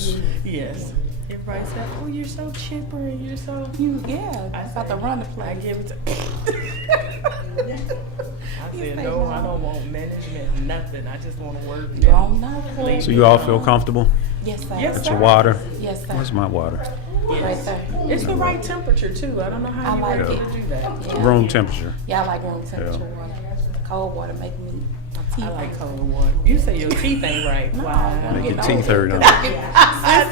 Yes. Yes. Everybody said, "Oh, you're so chipper and you're so." I about to run the I place. give it to. I said, "No, I don't want management, nothing. I just want to work." Oh, no. So you all feel comfortable? Yes, sir. Yes, Got sir. your water? Yes, sir. Where's my water? Right Yes. there. It's the right temperature too. I don't know how I you like were it. able to do that. Yeah. Room temperature. Yeah, I like room temperature water. Cold water make me my teeth. I like cold water. You say your teeth ain't right. No, Wow. Make your No. teeth hurt, huh?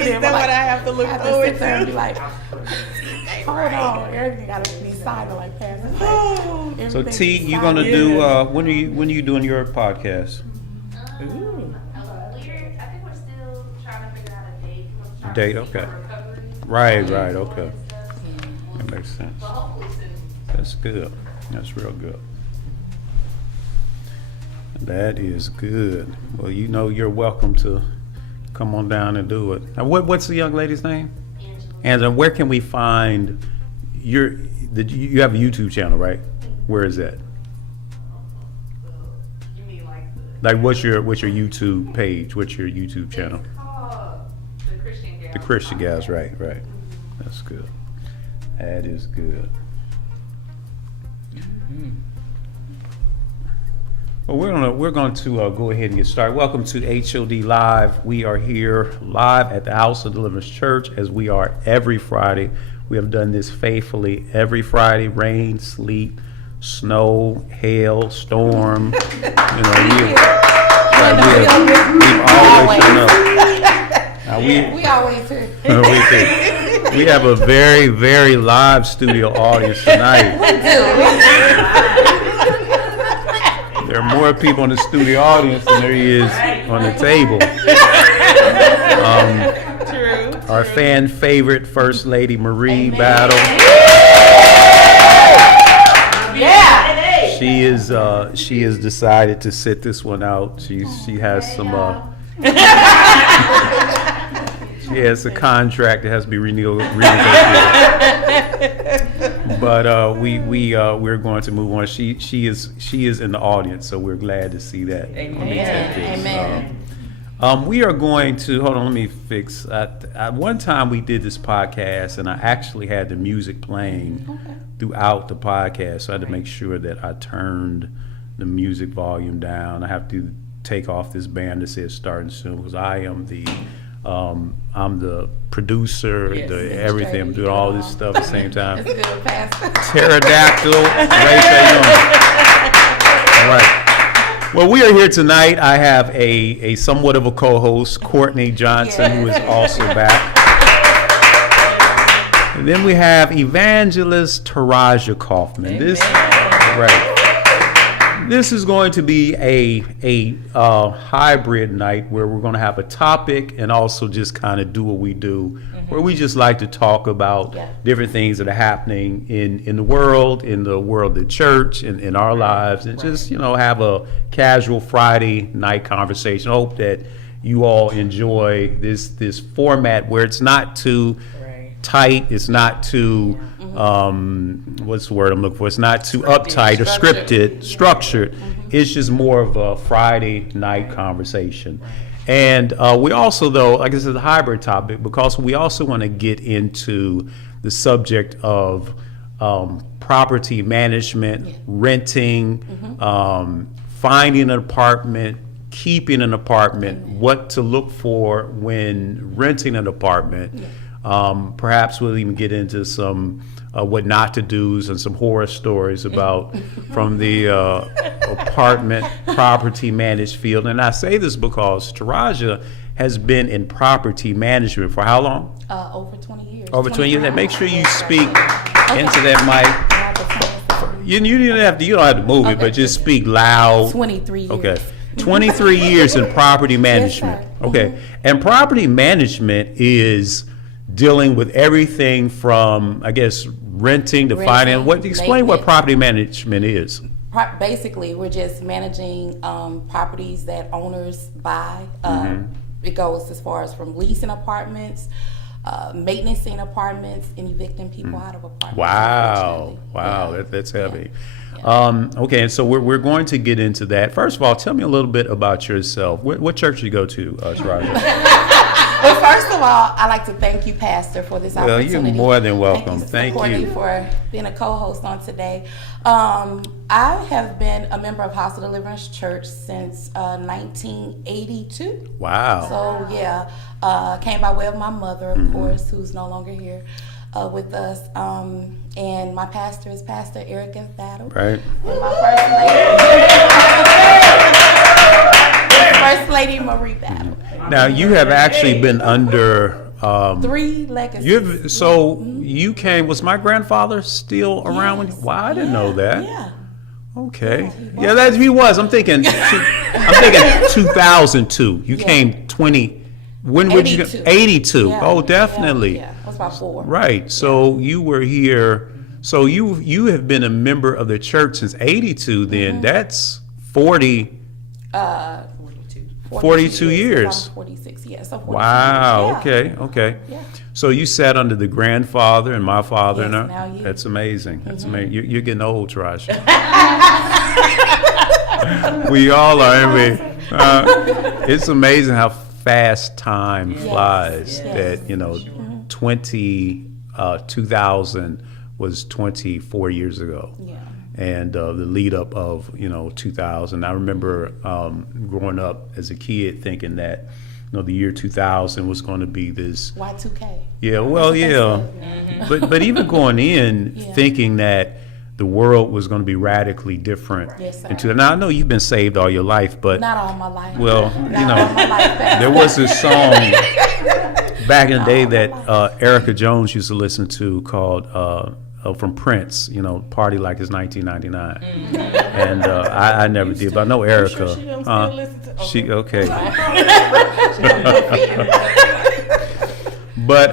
Is that what I have to look I have forward to sit there and to? be like, hold on, everything gotta be silent like Pastor say. Oh. So Everything T, be you're gonna silent. do when are you doing your podcast? Ooh. I think we're still trying to figure out a date. We're trying Date, to see okay. for recovery. Right, okay. And stuff. That makes sense. But hopefully soon. That's good. That's real good. That is good. Well, you know you're welcome to come on down and do it. Now, what's the young lady's name? Angela. Where can we find you have a YouTube channel, right? Where is that? You mean like the... Like what's your YouTube page? What's your YouTube channel? It's called The Christian Gals. The Christian Guys, right. That's good. That is good. Well, we're going to go ahead and get started. Welcome to HOD Live. We are here live at the House of Deliverance Church, as we are every Friday. We have done this faithfully every Friday. Rain, sleet, snow, hail, storm. We've always shown up. Now We always here. we have a very, very live studio audience tonight. There are more people in the studio audience than there is on the table. True. Our fan favorite First Lady Marie Battle. Yeah. She has decided to sit this one out. She has some she has a contract that has to be renegotiated. But we're going to move on. She is in the audience, so we're glad to see that. Amen. We are going to hold on. Let me fix. One time we did this podcast, and I actually had the music playing throughout the podcast, so I had to make sure that I turned the music volume down. I have to take off this band that says starting soon, because I am I'm the producer, Yes. the everything. I'm doing all this stuff at the same time. It's good, Pastor. Pterodactyl. Ray, how you doing? All right. Well, we are here tonight. I have a somewhat of a co-host, Courtney Johnson, who is also back. And then we have Evangelist Taraja Kaufman. This is going to be a hybrid night where we're going to have a topic and also just kind of do what we do, where we just like to talk about different things that are happening in the world of the church, in our lives, and just, have a casual Friday night conversation. I hope that you all enjoy this format where it's not too tight, it's not too what's the word I'm looking for? It's not too uptight or structured. It's just more of a Friday night conversation. And we also, though, like I said, a hybrid topic, because we also want to get into the subject of property management, renting, finding an apartment, keeping an apartment, what to look for when renting an apartment. Perhaps we'll even get into some what not to do's and some horror stories about from the apartment property managed field. And I say this because Taraja has been in property management for how long? Over 20 years. Over 20 years. And make sure you speak into that mic. You don't have to move it, but just speak loud. 23 years. Okay. 23 years in property management. Yes, okay. And property management is dealing with everything from, I guess, renting to finance. Explain what property management is. Basically, we're just managing properties that owners buy. It goes as far as from leasing apartments, maintaining apartments, and evicting people out of apartments. Wow. Yeah. That's heavy. Yeah. Okay, and so we're going to get into that. First of all, tell me a little bit about yourself. What church do you go to, Taraja? But first of all, I'd like to thank you, Pastor, for this Well, opportunity. you're more than welcome. Thank Thank you, Sister you. Courtney, for being a co-host on today. I have been a member of House of Deliverance Church since 1982. Wow. So yeah, came by way of my mother, of course, who's no longer here with us. And my pastor is Pastor Erica Battle. Right. And my first lady Marie Battle. Now, you have actually been under. 3 legacies. You came. Was my grandfather still around? Yes. Wow, I didn't know that. Yeah. Okay. he Yeah, that he was. I'm thinking. I'm thinking 2002. You came 20. When would you? 82. 82. Yeah, Oh, definitely. Yeah, I was about 4. Right. So you were here. So you have been a member of the church since 82. Then that's 40. 42 years. I'm 46, yeah. So 42 Wow. years. Yeah. Okay. Yeah. So you sat under the grandfather and my father, Yes, and now you. that's amazing. That's amazing. You're getting old, Tarash. We all are, aren't we? It's amazing how fast time flies. Yes. That 2000 was 24 years ago. Yeah. And the lead up of 2000. I remember growing up as a kid thinking that the year 2000 was going to be this. Y2K. Yeah, well, yeah, but even going in thinking that the world was going to be radically different. Yes, sir. Now I know you've been saved all your life, but Not all my life. well, Not all my life, Pastor. there was this song back in the day that Erica Jones used to listen to called from Prince, Party Like It's 1999. And I never did, but I know Erica. She don't still listen to. She okay. But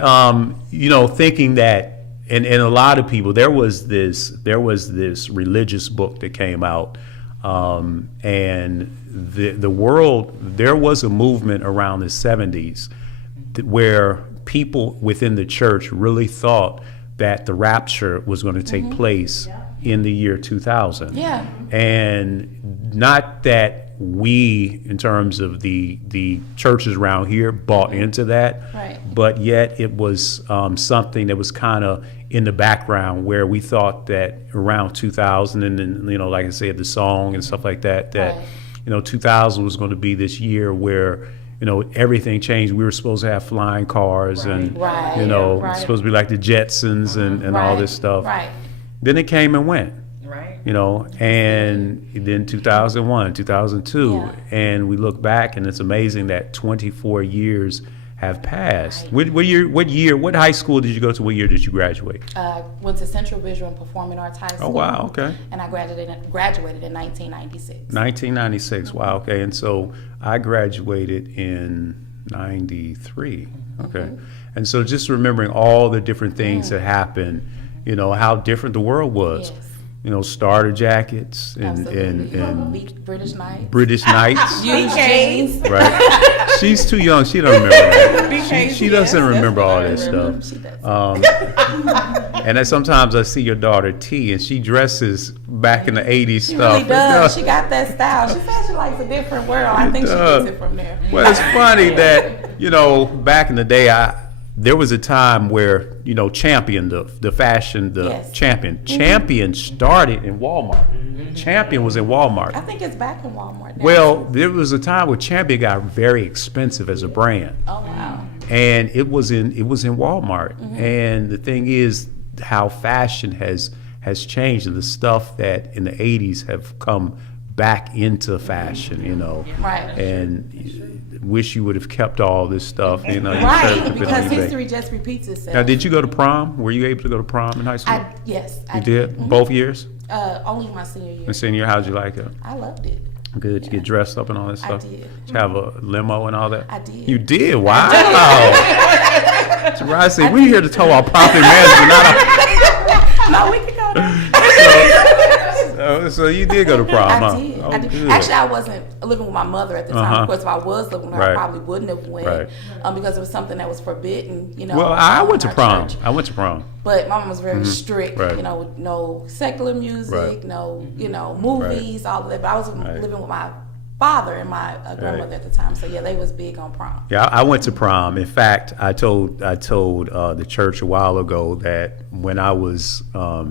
thinking that, and a lot of people, there was this religious book that came out, and the world, there was a movement around the 70s where people within the church really thought that the rapture was going to take place in the year 2000. Yeah. And not that we, in terms of the churches around here, bought into that, Right. but yet it was something that was kind of in the background where we thought that around 2000, and then, like I said, the song and stuff like that, Right. 2000 was going to be this year where everything changed. We were supposed to have flying cars and, Right. Right. supposed to be like the Jetsons and all this stuff. Right. Then it came and went, Right. and then 2001, 2002. Yeah. And we look back and it's amazing that 24 years have passed. What high school did you go to? What year did you graduate? Went to Central Visual and Performing Arts High School. Oh, wow, okay. And I graduated in 1996. 1996, wow, okay. And so I graduated in 93, okay. And so just remembering all the different things that happened, how different the world was. Yes. Starter jackets and British Knights. British Knights. Jeans. Right. She's too young. She don't remember that. BKs, She doesn't yes, remember all that She stuff. does. And then sometimes I see your daughter T, and she dresses back in the '80s She stuff. really does. She got that style. She says she likes a different world. I think she does. gets it from there. Well, it's funny that back in the day, there was a time where Champion, the fashion, Yes. Champion started in Walmart. Champion was in Walmart. I think it's back in Walmart now. Well, there was a time where Champion got very expensive as a brand. Oh, wow. And it was in Walmart. And the thing is how fashion has changed, and the stuff that in the 80s have come back into fashion, Right. and wish you would have kept all this stuff, you should have Right, put it on because eBay. history just repeats itself. Now, did you go to prom? Were you able to go to prom in high school? Yes, You did? Both years? Only my senior year. In senior, how'd you like it? I loved it. Good. Did you get dressed up and all that I stuff? did. Did you have a limo and all that? I did. You did? Wow. Taraji said, we're here to talk about property management, not No, we can go there. so you did go to prom, huh? I did. Oh, I did. good. Actually, I wasn't living with my mother at the time. Of course, if I was living with her, Right. I probably wouldn't have went Right. because it was something that was forbidden. Well, I went to in our prom. church. I went to prom. But my mom was very strict. Right. No secular music, Right. no movies, all of that. But I was Right. living with my father and my grandmother at the time. So yeah, they was big on prom. Yeah, I went to prom. In fact, I told the church a while ago that when I was, I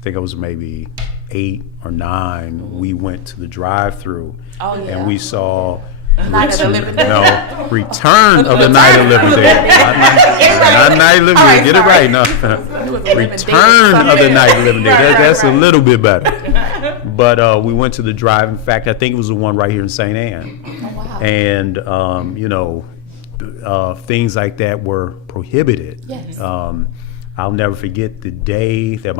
think I was maybe 8 or 9, we went to the drive-through, Oh, yeah. and we saw Night of the Living Dead. no Return of the Night of the Living Dead. Not Night of the Living Dead. Get it right. No, Return of the Night of the Living Dead. That's a little bit better. But we went to the drive. In fact, I think it was the one right here in St. Anne. Oh, wow. And things like that were prohibited. Yes. I'll never forget the day that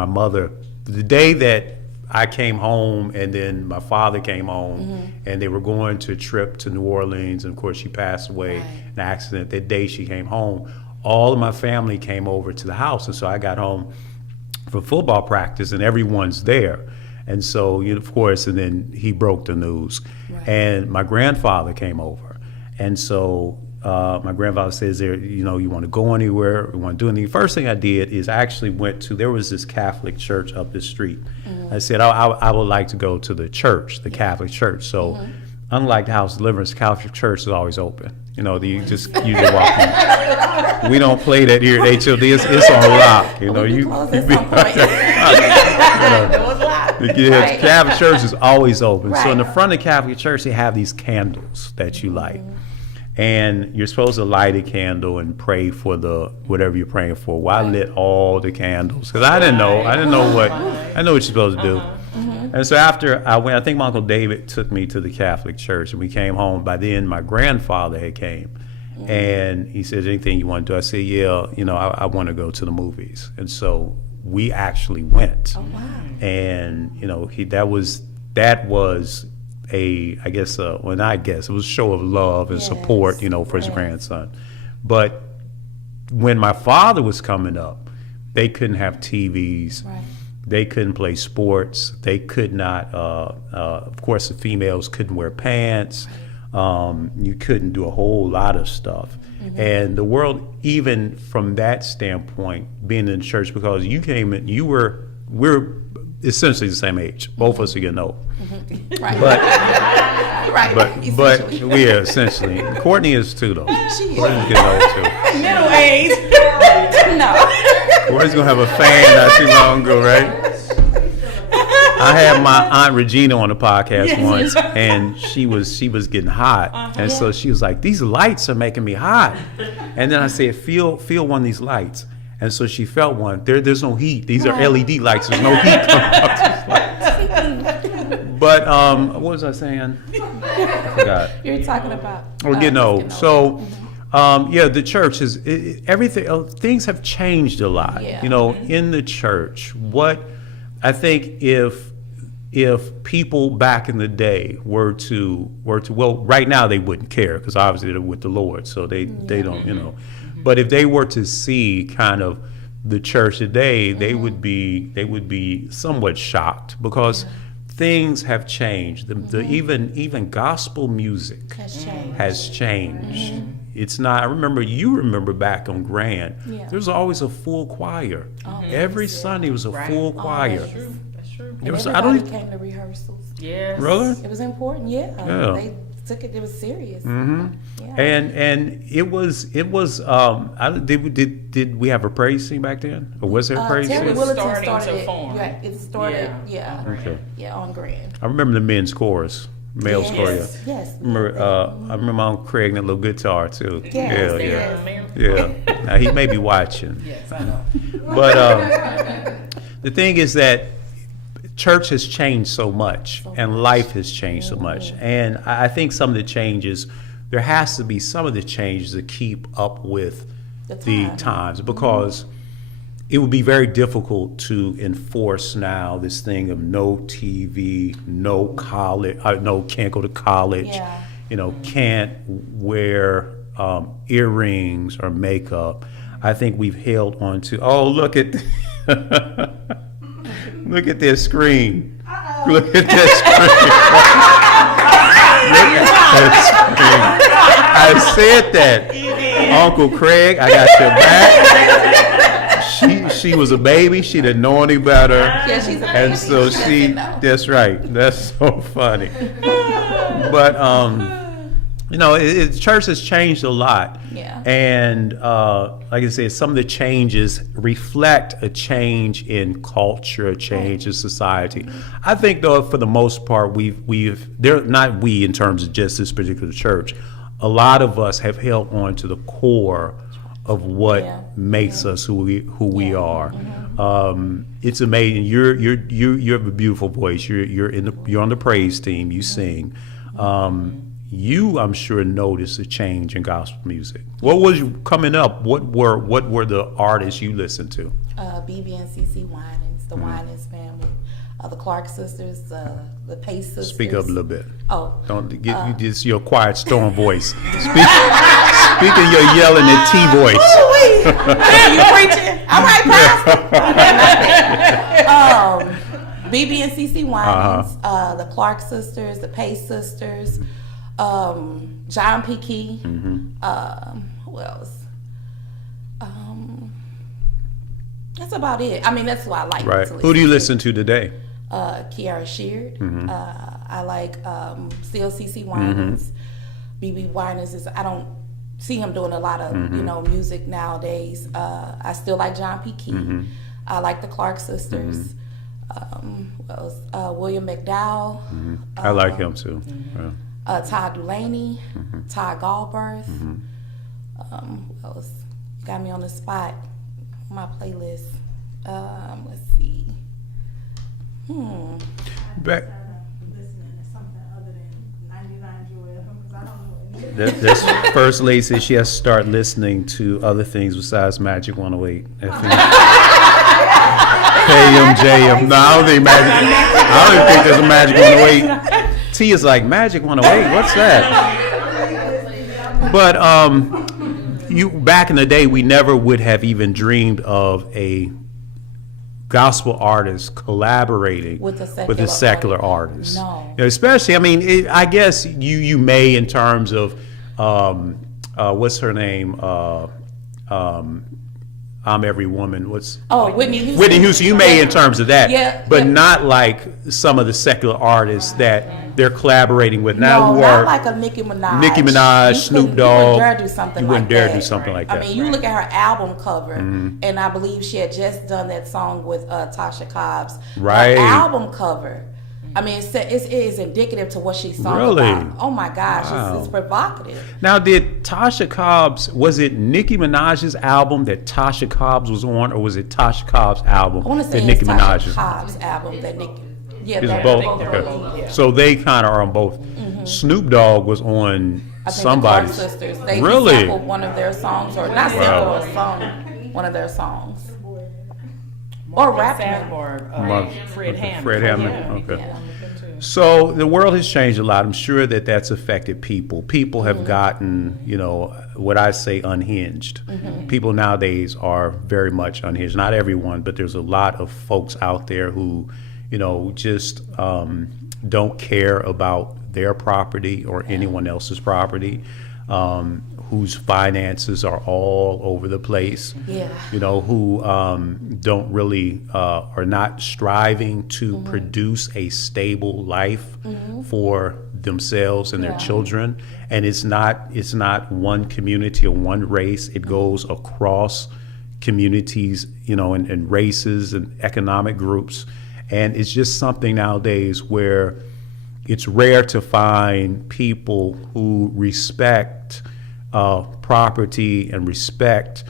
I came home, and then my father came home, and they were going to a trip to New Orleans, and of course she passed away in an accident. That day she came home, all of my family came over to the house, and so I got home from football practice, and everyone's there. And so, of course, and then he broke the news. Right. And my grandfather came over. And so my grandfather says, you want to go anywhere, you want to do anything. First thing I did is I actually went to, there was this Catholic church up the street. I said, I would like to go to the church, the Catholic church. So unlike the House of Deliverance, the Catholic church is always open. You just walk in. We don't play that here at HOD. It's on lock. The Catholic church is always open. Right. So in the front of the Catholic church, they have these candles that you light. And you're supposed to light a candle and pray for whatever you're praying for. Well, I lit all the candles because I didn't know what you're supposed to do. And so after I went, I think my Uncle David took me to the Catholic church, and we came home. By then, my grandfather had came, and he said, "Anything you want to do?" I said, "Yeah, I want to go to the movies." And so we actually went. Oh, wow. And that was it was a show of love and support, for his grandson. But when my father was coming up, they couldn't have TVs. Right. They couldn't play sports. They could not, of course, the females couldn't wear pants. You couldn't do a whole lot of stuff. And the world, even from that standpoint, being in the church, because you came in, we're essentially the same age. Both of us are getting old. Right. But we are essentially. Courtney is too, though. She is. Courtney's getting old too. Middle age. No. Courtney's gonna have a fan not too long ago, right? I had my Aunt Regina on the podcast once, and she was getting hot, and so she was like, "These lights are making me hot," and then I said, "Feel one of these lights." And so she felt one. There's no heat. These are LED lights. There's no heat coming off these lights. But what was I saying? I forgot. You're talking about. We're getting old. So, the church is everything. Things have changed a lot. Yeah. In the church. What I think if people back in the day were to right now they wouldn't care because obviously they're with the Lord, so they don't. But if they were to see kind of the church today, they would be somewhat shocked because things have changed. Even gospel music has changed. It's not. You remember back on Grand, there was always a full choir. Every Sunday was a full choir. That's true. That's true. Everybody came to rehearsals. Yes. Really? It was important. Yeah. They took it. It was serious. Yeah. And it was. Did we have a praise team back then, or was there a praise Terry team? Willerton Starting started to it. form. Yeah, it started. Yeah. Okay. Yeah, on Grand. I remember the men's chorus, male chorus. Yes. I remember Uncle Craig and that little guitar too. Yes. Yeah. Now, he may be watching. Yes, I know. But the thing is that church has changed so much, and life has changed so much. And I think some of the changes, there has to be some of the changes to keep up with the times, because it would be very difficult to enforce now this thing of no TV, no college, can't go to college, can't wear earrings or makeup. I think we've held on to, look at look at this screen. Look at this screen. Look at that screen. I said that. Uncle Craig, I got your back. she was a baby, she didn't know any better. Yeah, she's a baby. And so She she, doesn't know. that's right. That's so funny. But, church has changed a lot. Yeah. And like I said, some of the changes reflect a change in culture, a change in society. I think, though, for the most part, they're not we in terms of just this particular church. A lot of us have held on to the core of what makes us who we are. It's amazing. You have a beautiful voice. You're on the praise team. You sing. I'm sure noticed a change in gospel music. What was you coming up? What were the artists you listened to? BB and CC Winans, the Winans family, the Clark sisters, the Pace sisters. Speak up a little bit. Oh, Don't get you just your quiet storm voice. Speaking your yelling at T voice. you preaching? All right, Pastor. BB and CC Winans, the Clark sisters, the Pace sisters, John P. Key. Who else? That's about it. I mean, that's who I like. Right. To Who do you to. listen to today? Kiara Sheard. I like still CC Winans. BB Winans is, I don't see him doing a lot of music nowadays. I still like John P. Key. I like the Clark sisters. What else? William McDowell. I like him too. Yeah. Todd Dulaney. Todd Galbraith. What else? You got me on the spot. My playlist. Let's see. Back. Listening to something other than 99 Joel, because I don't know. That's First Lady said she has to start listening to other things besides Magic 108. KM, JM. No, I don't think I don't even think there's a Magic 108. T is like, Magic 108? What's that? But you back in the day, we never would have even dreamed of a gospel artist collaborating With a secular artist. No. You know, especially, I mean, I guess you may in terms of what's her name? I'm Every Woman. Whitney Houston. Whitney Houston, you may in terms of that, Yeah, but yeah. not like some of the secular artists that they're collaborating with now. No, who not are like a Nicki Minaj. Nicki Minaj, You Snoop couldn't- Dogg. You wouldn't dare do something You like wouldn't that. dare do something like that. I mean, you look at her album cover, and I believe she had just done that song with Tasha Cobbs. Right. Her album cover. I mean, it is indicative to what she's sung Really? about. Oh my gosh, Wow. it's provocative. Now, did Tasha Cobbs, was it Nicki Minaj's album that Tasha Cobbs was on, or was it Tasha Cobbs' album I want to say that it's Nicki Tasha Minaj's? Cobbs' album that Nicki. Yeah, It's they're both. think they're Okay. both, yeah. So they kind of are on both. Snoop Dogg was on I think somebody's. the Clark sisters. They Really? sampled one of their songs, or not sampled a song, one of their songs. Or rap. Sandborg, Fred Hammond. Fred Hammond, Yeah. okay. Yeah. So the world has changed a lot. I'm sure that's affected people. People have gotten, what I say unhinged. People nowadays are very much unhinged. Not everyone, but there's a lot of folks out there who, just don't care about their property or anyone else's property, whose finances are all over the place. Yeah. Who don't really are not striving to produce a stable life for themselves and their children. And it's not one community or one race. It goes across communities, and races and economic groups. And it's just something nowadays where it's rare to find people who respect property and respect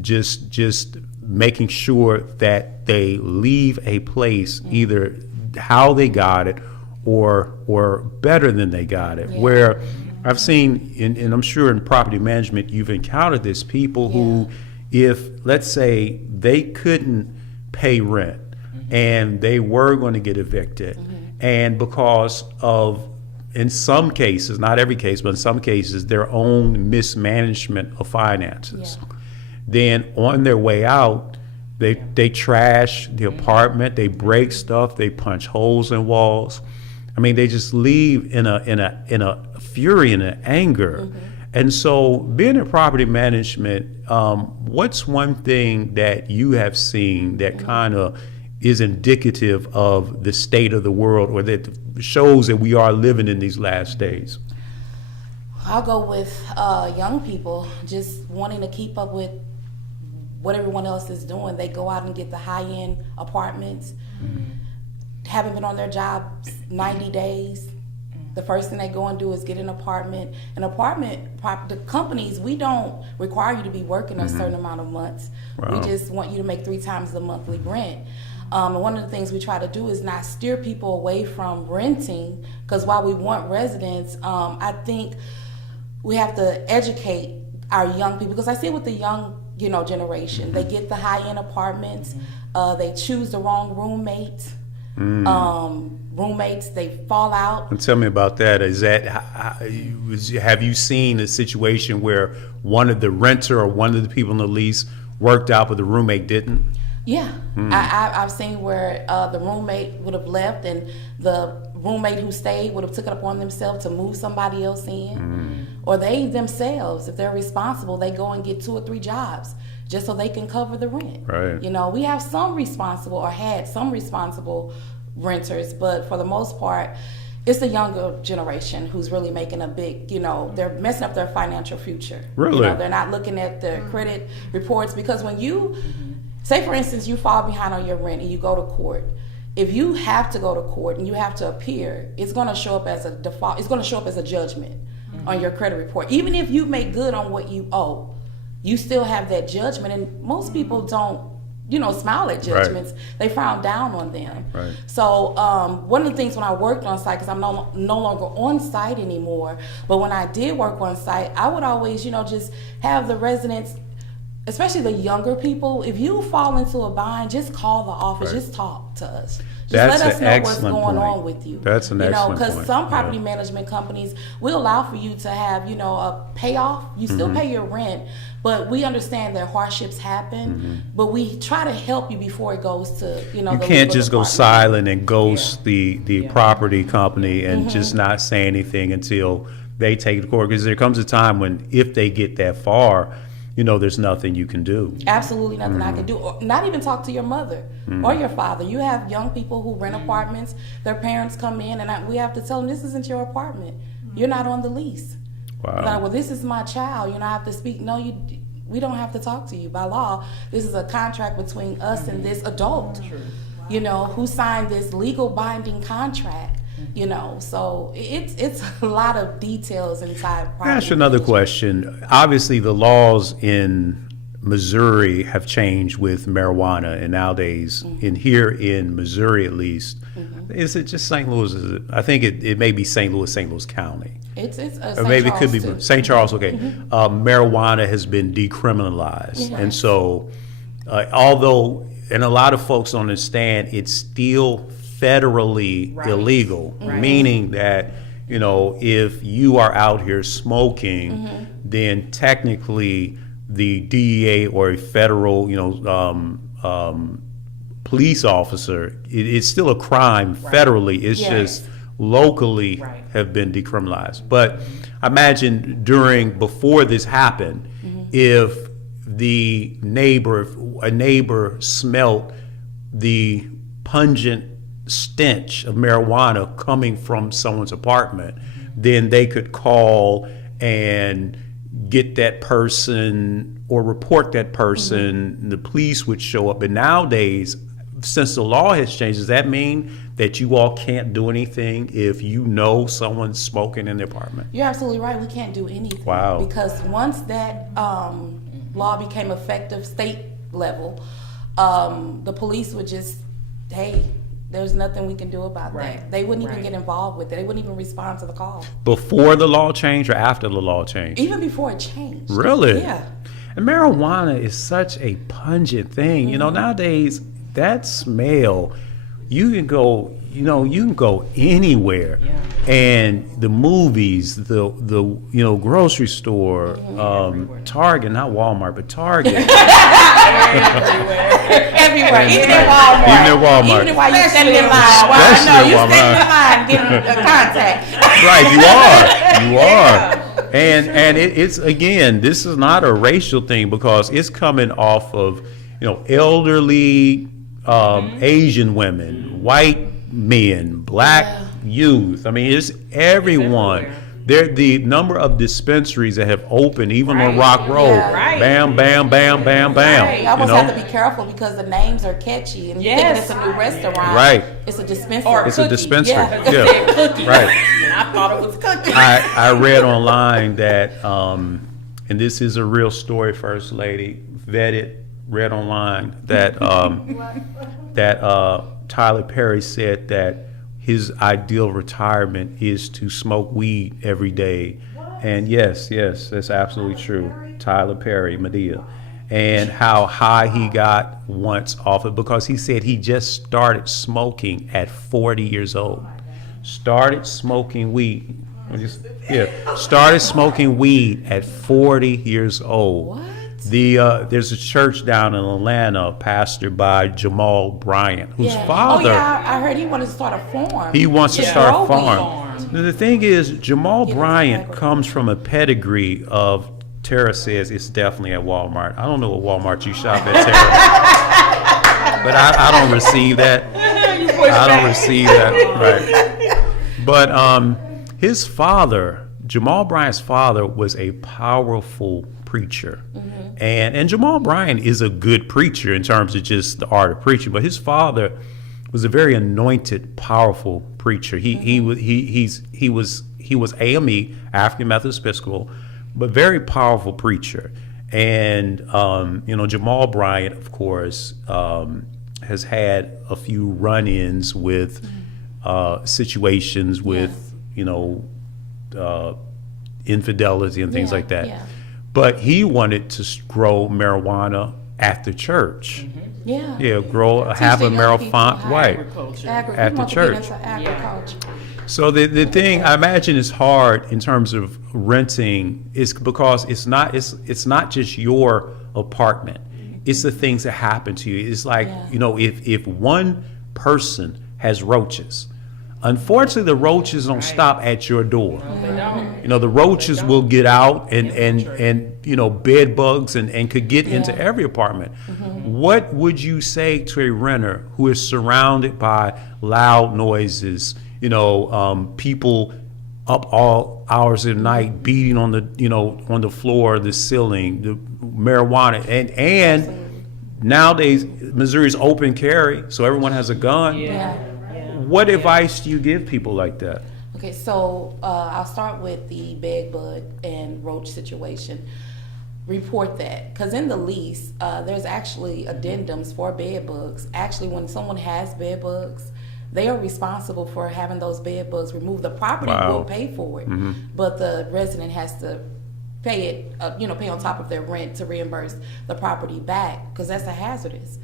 just making sure that they leave a place either how they got it or better than they got it. Where I've seen, and I'm sure in property management you've encountered this, people who, if let's say they couldn't pay rent and they were going to get evicted, and because of, in some cases, not every case, but in some cases, their own mismanagement of finances. Then on their way out, they trash the apartment, they break stuff, they punch holes in walls. I mean, they just leave in a fury and an anger. And so being in property management, what's one thing that you have seen that kind of is indicative of the state of the world, or that shows that we are living in these last days? I'll go with young people just wanting to keep up with what everyone else is doing. They go out and get the high-end apartments, haven't been on their job 90 days. The first thing they go and do is get an apartment. The companies, we don't require you to be working a certain amount of months. Wow. We just want you to make 3 times the monthly rent. And one of the things we try to do is not steer people away from renting, because while we want residents, I think we have to educate our young people, because I see it with the young generation. They get the high-end apartments, they choose the wrong roommates. Roommates, they fall out. And tell me about that. Have you seen a situation where one of the renter or one of the people in the lease worked out but the roommate didn't? Yeah, I've seen where the roommate would have left and the roommate who stayed would have took it upon themselves to move somebody else in. Or they themselves, if they're responsible, they go and get 2 or 3 jobs just so they can cover the rent. Right. We have some responsible, or had some responsible renters, but for the most part, it's the younger generation who's really making a big, they're messing up their financial future. Really? They're not looking at their credit reports, because when you, say for instance, you fall behind on your rent and you go to court, if you have to go to court and you have to appear, it's going to show up as a default, it's going to show up as a judgment on your credit report. Even if you make good on what you owe, you still have that judgment, and most people don't smile at judgments. Right. They frown down on them. Right. So one of the things when I worked on site, because I'm no longer on site anymore, but when I did work on site, I would always, just have the residents, especially the younger people, if you fall into a bind, just call the office, just talk to us. Just let us know what's going on with you. That's an excellent point. Because some property management companies will allow for you to have, a payoff. You still pay your rent, but we understand that hardships happen. But we try to help you before it goes to, You can't just go silent and ghost the property company and just not say anything until they take it to court. Because there comes a time when, if they get that far, there's nothing you can do. Absolutely nothing I can do. Or not even talk to your mother or your father. You have young people who rent apartments. Their parents come in, and we have to tell them, this isn't your apartment. You're not on the lease. Wow. Like, well, this is my child. I have to speak. No, we don't have to talk to you. By law, this is a contract between us and this adult, who signed this legal binding contract. So it's a lot of details inside property. Let me ask you another question. Obviously, the laws in Missouri have changed with marijuana, and nowadays, here in Missouri at least, is it just St. Louis? I think it may be St. Louis County. It's or maybe it could be too. St. Charles. Okay, marijuana has been decriminalized, and so although, and a lot of folks don't understand, it's still federally illegal, meaning that if you are out here smoking, then technically the DEA or a federal police officer, it's still a crime federally. It's just locally have been decriminalized. But imagine before this happened, if a neighbor smelt the pungent stench of marijuana coming from someone's apartment, then they could call and get that person or report that person. The police would show up. And nowadays, since the law has changed, does that mean that you all can't do anything if someone's smoking in the apartment? You're absolutely right. We can't do anything. Wow. Because once that law became effective state level, the police would just, there's nothing we can do about that. They wouldn't even get involved with it. They wouldn't even respond to the call. Before the law changed or after the law changed? Even before it changed. Really? Yeah. And marijuana is such a pungent thing. Nowadays, that smell, you can go anywhere. And the movies, the grocery store, Target, not Walmart, but Target. Everywhere. Even at Walmart. Even at Walmart. Even while you're standing in line. Well, I know you're standing in line getting a contact. Right, you are. And it's again, this is not a racial thing because it's coming off of elderly Asian women, white men, black youth. I mean, it's everyone. everywhere. The number of dispensaries that have opened, even on Rock Road, Yeah. Right. bam, bam, bam, bam, bam. Right. You almost you know? have to be careful because the names are catchy and you Yes. think it's a new restaurant. Right. It's a dispensary. Or It's a cookie. dispensary. Yeah. It said cookie. Right. And I thought it was cookie. I read online that, and this is a real story, First Lady, read online that Tyler Perry said that his ideal retirement is to smoke weed every day. And yes, that's absolutely true. Tyler Perry, Medea. And how high he got once off it because he said he just started smoking at 40 years old. Started smoking weed. Started smoking weed at 40 years old. What? There's a church down in Atlanta, pastored by Jamal Bryant, whose Yeah. father Oh, yeah, I heard he wanted to start a farm. he wants to Yeah. start a Grow weed. farm. Now, the thing is, Jamal Get into Bryant agriculture. comes from a pedigree of, Tara says it's definitely at Walmart. I don't know what Walmart you shop at, Tara. But I don't receive that. I don't receive that. Right. But his father, Jamal Bryant's father, was a powerful preacher. And Jamal Bryant is a good preacher in terms of just the art of preaching, but his father was a very anointed, powerful preacher. He was AME, African Methodist Episcopal, but very powerful preacher. And Jamal Bryant, of course, has had a few run-ins with situations with infidelity and things Yeah, like that. yeah. But he wanted to grow marijuana at the church. Yeah. Yeah, grow have a the young people marijuana, how- right? Agriculture. At the He wants to get church. into agriculture. So the thing I imagine is hard in terms of renting is because it's not just your apartment. It's the things that happen to you. It's like, Yeah. if one person has roaches, unfortunately the roaches don't stop at your door. They don't. The roaches will get out and bed bugs and could get into Yeah. every apartment. What would you say to a renter who is surrounded by loud noises, people up all hours of the night beating on the floor, the ceiling, the marijuana, and nowadays Missouri's open carry, so everyone has a gun. Yeah. What advice do you give people like that? Okay, so I'll start with the bed bug and roach situation. Report that, because in the lease, there's actually addendums for bed bugs. Actually, when someone has bed bugs, they are responsible for having those bed bugs removed. The property Wow. will pay for it, but the resident has to pay it, pay on top of their rent to reimburse the property back, because that's a hazardous.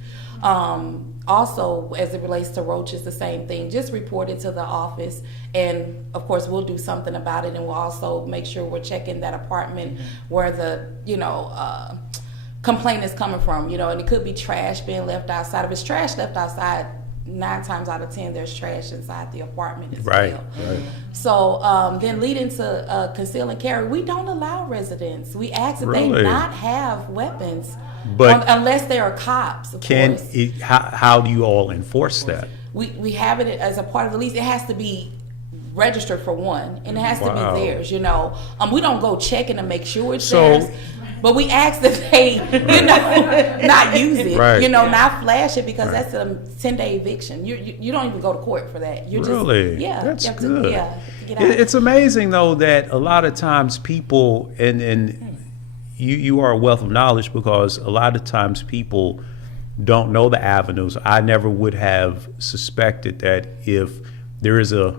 Also, as it relates to roaches, the same thing. Just report it to the office, and of course, we'll do something about it, and we'll also make sure we're checking that apartment where the complaint is coming from. And it could be trash being left outside. If it's trash left outside, 9 times out of 10, there's trash inside the apartment as well. Right. So then leading to conceal and carry, we don't allow residents. We ask that Really? they not have weapons, But unless they are cops, of course. How do you all enforce that? We have it as a part of the lease. It has to be registered for one, and it has Wow. to be theirs. We don't go checking to make sure it's So- theirs. But we ask that they, not use it, Right. not flash it, because that's a 10-day eviction. You don't even go to court for that. You're Really? just, yeah. That's you have to- good. yeah, to get out. It's amazing though that a lot of times people and you are a wealth of knowledge, because a lot of times people don't know the avenues. I never would have suspected that if there is a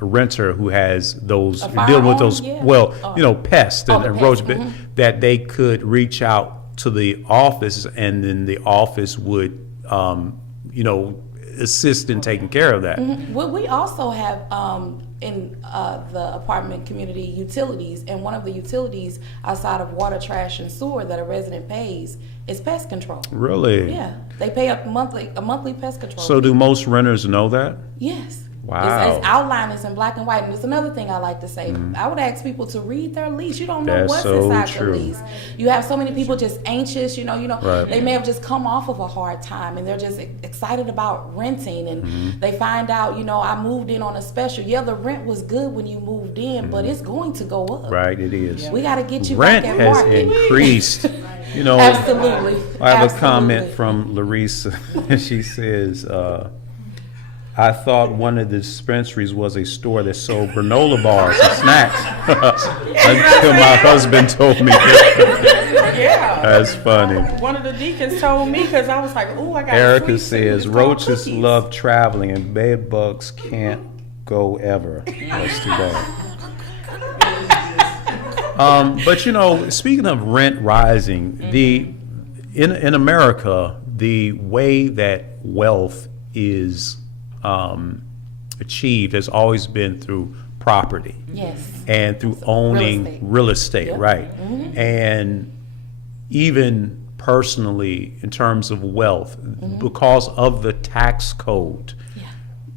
renter who has those A dealing with firearm? those Yeah. pests Oh, and the roach pests, bit, that they could reach out to the office, and then the office would assist in taking care of that. Well, we also have in the apartment community utilities, and one of the utilities outside of water, trash, and sewer that a resident pays is pest control. Really? Yeah, they pay a monthly pest control. So do most renters know that? Yes, Wow. It's outlined, it's in black and white. And it's another thing I like to say. I would ask people to read their lease. You don't know That's what's so inside true. the lease. You have so many people just anxious, Right. they may have just come off of a hard time and they're just excited about renting, and they find out, I moved in on a special. Yeah, the rent was good when you moved in, but it's going to go up. Right, it is. We got to get you Rent back at has market. increased. Absolutely. I have a Absolutely. comment from Larissa. She says, I thought one of the dispensaries was a store that sold granola bars and snacks until my husband told me that. Yeah. That's funny. One of the deacons told me, because I was like, "Ooh, I got." a Erica sweet says, tooth. It's called roaches cookies." love traveling and bed bugs can't go ever. That's too bad. But speaking of rent rising, in America, the way that wealth is achieved has always been through property Yes. and through owning real estate, Yep. right? And even personally, in terms of wealth, because of the tax code, Yeah.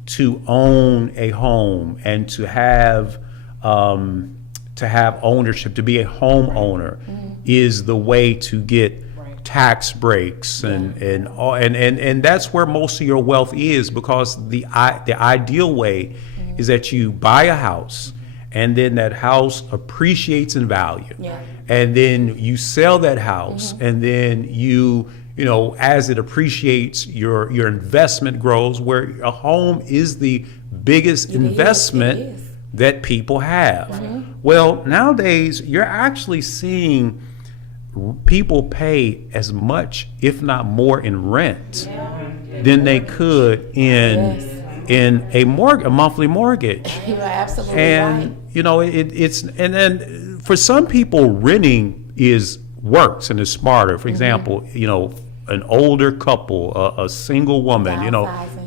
to own a home and to have ownership, to be a homeowner, is the way to get tax breaks and that's where most of your wealth is, because the ideal way is that you buy a house and then that house appreciates in value, Yeah. and then you sell that house, and then you as it appreciates, your investment grows, where a home is the biggest investment It is. that people have. Well, nowadays you're actually seeing people pay as much, if not more, in rent than they could in a monthly mortgage. You're absolutely And it's and then for some people, renting works and is smarter. For example, an older couple, a single woman,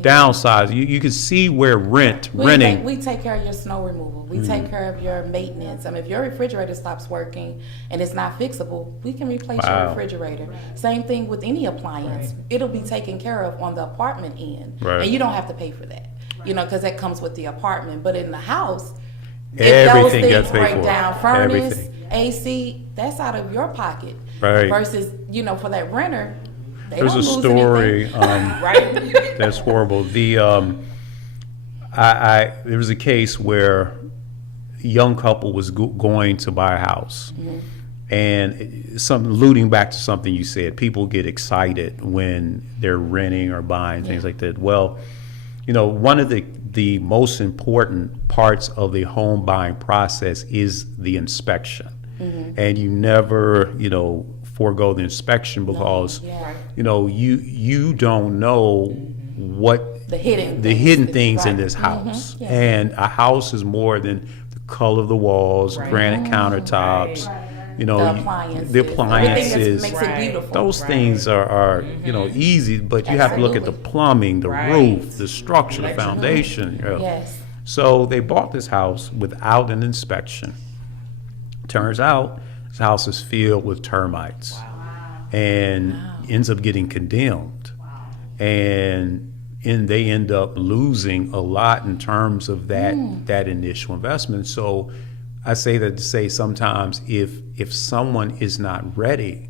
downsize. You can see where renting. We take care of your snow removal. We take care of your maintenance. If your refrigerator stops working and it's not fixable, we can replace your refrigerator. Same thing with any appliance. It'll be taken care of on the apartment end. Right. And you don't have to pay for that, because that comes with the apartment. But in the house, if Everything those things gets paid break for. down, furnace, Everything. AC, that's out of your pocket. Right. Versus, for that renter, they There's don't a lose story anything. Right. that's horrible. There was a case where a young couple was going to buy a house, and alluding back to something you said, people get excited when they're renting or buying things like that. Well, one of the most important parts of the home buying process is the inspection, and you never forego the inspection, because you don't know what The hidden things in right. this house. Yeah. And a house is more than the color of the walls, granite countertops, The appliances. Everything that makes it beautiful. those things are easy, but you have to look at the plumbing, the roof, the structure, the foundation. Yes. So they bought this house without an inspection. Turns out this house is filled with termites, and ends up getting condemned. And they end up losing a lot in terms of that initial investment. So I say that to say, sometimes if someone is not ready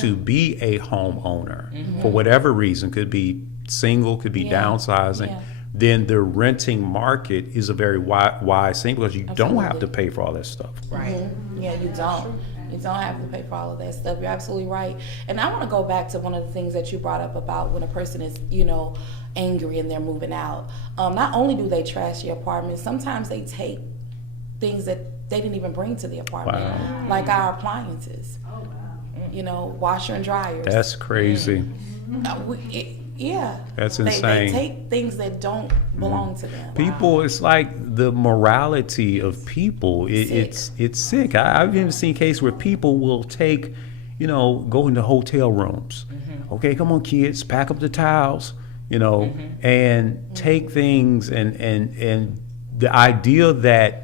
to be a homeowner for whatever reason, could be single, could be downsizing, then the renting market is a very wise thing, because you don't have to pay for all that stuff. Right. Yeah, you don't. You don't have to pay for all of that stuff. You're absolutely right. And I want to go back to one of the things that you brought up about when a person is, angry and they're moving out. Not only do they trash the apartment, sometimes they take things that they didn't even bring to the apartment, like our appliances. Washer and dryers. That's crazy. Yeah. That's They insane. take things that don't belong to them. People, it's like the morality of people. It's sick. I've even seen cases where people will take, go into hotel rooms. Okay, come on, kids, pack up the towels, and take things, and the idea that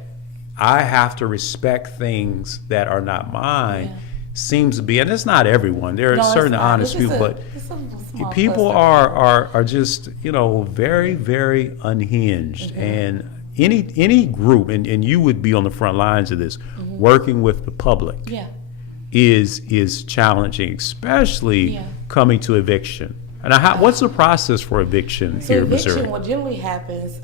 I have to respect things that are not mine seems to be, and it's not everyone. There are No, it's certain not. honest It's just people, a- but it's a small people cluster. are just, very, very unhinged. And any group, and you would be on the front lines of this, working with the public Yeah. is challenging, especially Yeah. coming to eviction. And what's the process for eviction So here in eviction, Missouri? what generally happens,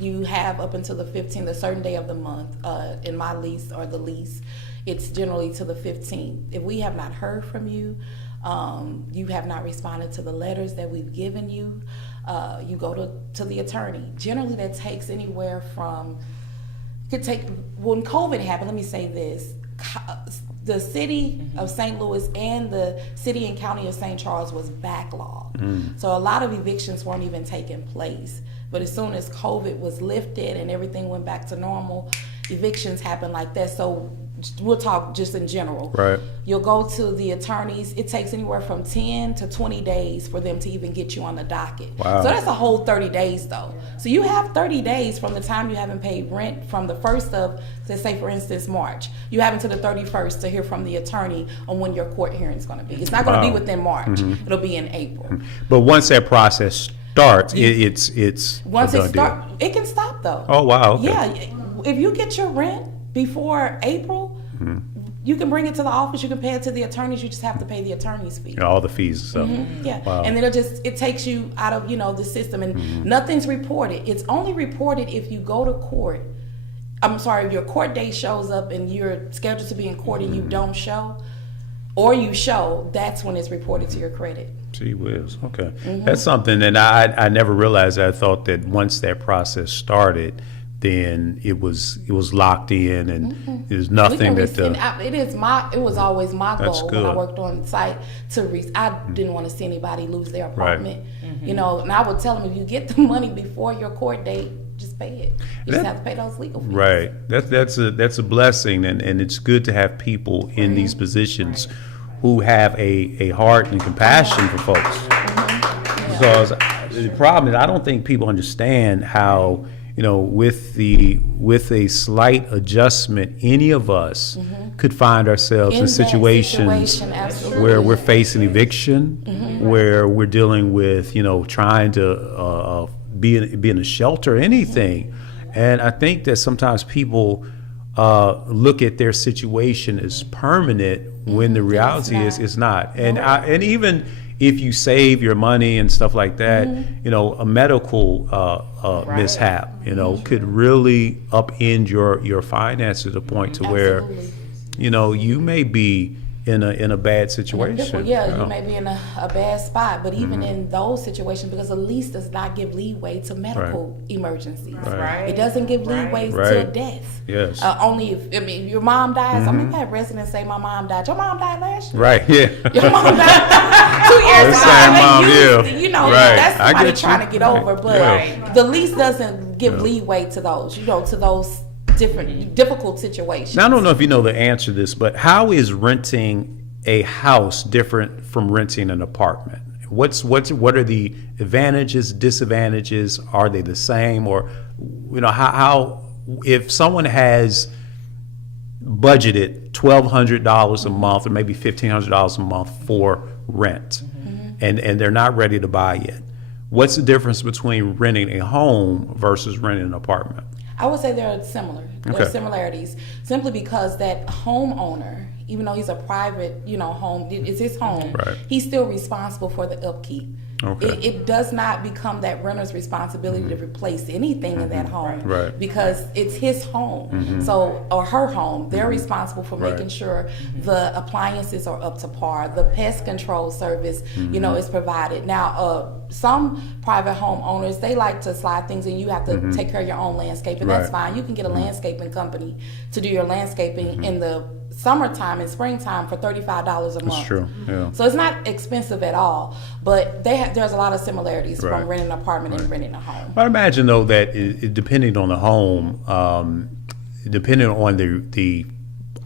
you have up until the 15th, a certain day of the month. In my lease or the lease, it's generally to the 15th. If we have not heard from you, you have not responded to the letters that we've given you, you go to the attorney. Generally, that takes anywhere from, when COVID happened, let me say this, the city of St. Louis and the city and county of St. Charles was backlogged. So a lot of evictions weren't even taking place. But as soon as COVID was lifted and everything went back to normal, evictions happened like that. So we'll talk just in general. Right. You'll go to the attorneys. It takes anywhere from 10 to 20 days for them to even get you on the docket. Wow. So that's a whole 30 days though. So you have 30 days from the time you haven't paid rent from the 1st of, let's say for instance, March. You have until the 31st to hear from the attorney on when your court hearing is going to be. It's not going to be within March. It'll be in April. But once that process starts, it's Once a it done deal. start, it can stop though. Oh, wow, okay. Yeah, if you get your rent before April, you can bring it to the office. You can pay it to the attorneys. You just have to pay the attorney's fee. All the fees and stuff. Yeah, Wow. and then it takes you out of the system, and nothing's reported. It's only reported if you go to court. I'm sorry, if your court date shows up and you're scheduled to be in court and you don't show, or you show, that's when it's reported to your credit. Gee whiz, okay. That's something that I never realized. I thought that once that process started, then it was locked in, and there's We nothing can that rescind- it was always my That's goal when I good. worked on site I didn't want to see anybody lose their apartment. And I would tell them, if you get the money before your court date, just pay it. You just have to pay those legal fees. Right. That's a blessing, and it's good to have people in these positions who have a heart and compassion for folks. Because the problem is, I don't think people understand how, with a slight adjustment, any of us could find ourselves in In that situations situation, absolutely. where we're facing eviction, where we're dealing with, trying to be in a shelter, anything. And I think that sometimes people look at their situation as permanent when the reality is it's not. And even if you save your money and stuff like that, a medical mishap, could really upend your finances to the point to where, Absolutely. you may be in a bad situation. Yeah, you may be in a bad spot, but even in those situations, because the lease does not give leeway to medical emergencies. Right. It doesn't give leeway to Right. death. Yes. Only if your mom dies. I mean, I had residents say my mom died. Your mom died last year. Right, yeah. Your mom died 2 years The ago. same mom, They yeah. used- Right. that's I somebody get you. trying to get over. But Yeah. the lease doesn't give leeway to those, to those difficult situations. Now, I don't know if you know the answer to this, but how is renting a house different from renting an apartment? What are the advantages, disadvantages? Are they the same? Or, how if someone has budgeted $1,200 a month or maybe $1,500 a month for rent, and they're not ready to buy yet, what's the difference between renting a home versus renting an apartment? I would say they're similar. There Okay. are similarities simply because that homeowner, even though he's a private, home, it's his home, Right. he's still responsible for the upkeep. Okay. It does not become that renter's responsibility to replace anything in that home, Right. because it's his home, or her home. They're responsible for Right. making sure the appliances are up to par. The pest control service, is provided. Now, some private homeowners, they like to slide things in. You have to take care of your own landscaping. That's Right. fine. You can get a landscaping company to do your landscaping in the summertime and springtime for $35 a month. That's true, yeah. So it's not expensive at all, but there's a lot of similarities Right. from renting an apartment and renting a home. I imagine, though, that depending on the home, depending on the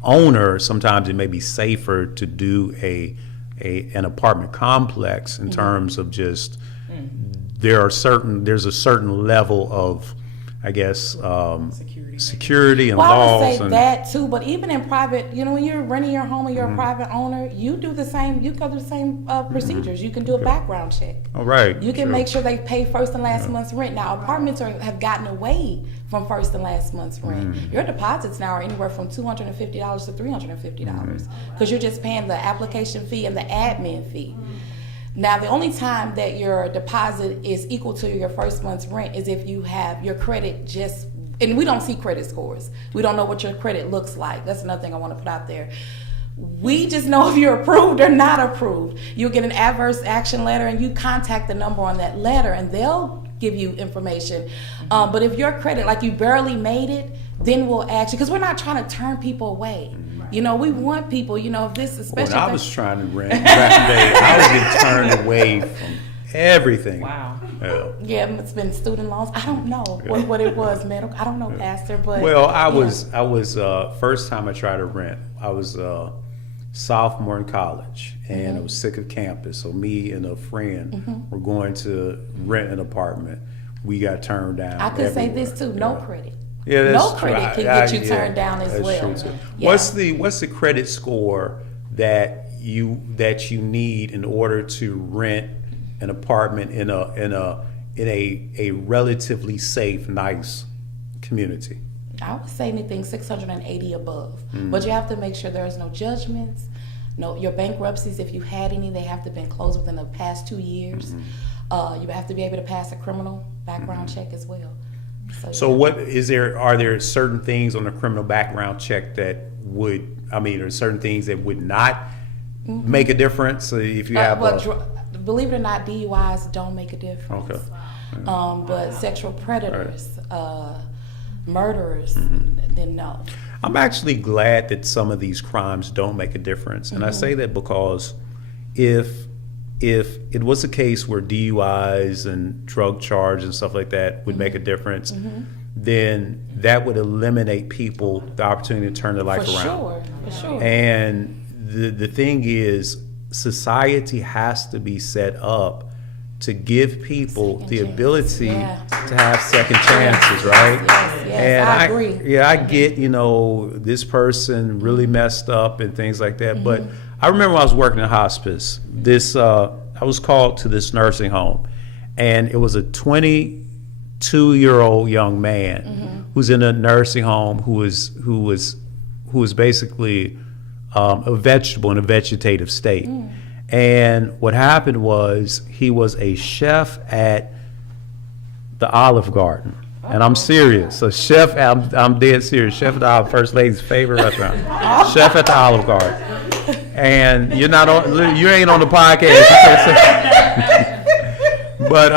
owner, sometimes it may be safer to do an apartment complex in terms of just there's a certain level of I guess, Security. security and Well, I laws. would say and, that too, but even in private, when you're renting your home and you're a private owner, you do the same. You go through the same procedures. You can do a background check. all right. You can sure. make sure they pay first and last month's rent. Now, apartments have gotten away from first and last month's rent. Your deposits now are anywhere from $250 to $350 because you're just paying the application fee and the admin fee. Now, the only time that your deposit is equal to your first month's rent is if you have your credit just, and we don't see credit scores. We don't know what your credit looks like. That's another thing I want to put out there. We just know if you're approved or not approved. You'll get an adverse action letter and you contact the number on that letter and they'll give you information. But if your credit, like you barely made it, then we'll ask you, because we're not trying to turn people away. We want people, if this, especially. When I was trying to rent back in the day, I was getting turned away from everything. Wow. Yeah, it's been student loans. I don't know what it was, medical. I don't know, Pastor, but. Well, I was first time I tried to rent, I was sophomore in college, and I was sick of campus. So me and a friend were going to rent an apartment. We got turned down. I could say everywhere. this too, no credit. Yeah, that's no credit true. can get you turned down as that's well. true, too. Yeah. What's the credit score that you need in order to rent an apartment in a relatively safe, nice community? I would say anything 680 above, but you have to make sure there's no judgments, your bankruptcies. If you had any, they have to have been closed within the past 2 years. You have to be able to pass a criminal background check as well. So are there certain things on the criminal background check that or certain things that would not make a difference if you have believe it or not, DUIs don't make a difference. Okay. But sexual predators, murderers, then no. I'm actually glad that some of these crimes don't make a difference. And I say that because if it was a case where DUIs and drug charges and stuff like that would make a difference, then that would eliminate people the opportunity to turn their life around. For sure. And the thing is, society has to be set up to give people the ability to have second chances, right? Yes, And I agree. Yeah, I get, this person really messed up and things like that. But I remember when I was working in hospice, I was called to this nursing home, and it was a 22-year-old young man who's in a nursing home who was basically a vegetable in a vegetative state. And what happened was he was a chef at the Olive Garden. And I'm serious. So chef, I'm dead serious. Chef at the Olive, First Lady's favorite restaurant. Chef at the Olive Garden. And you ain't on the podcast. But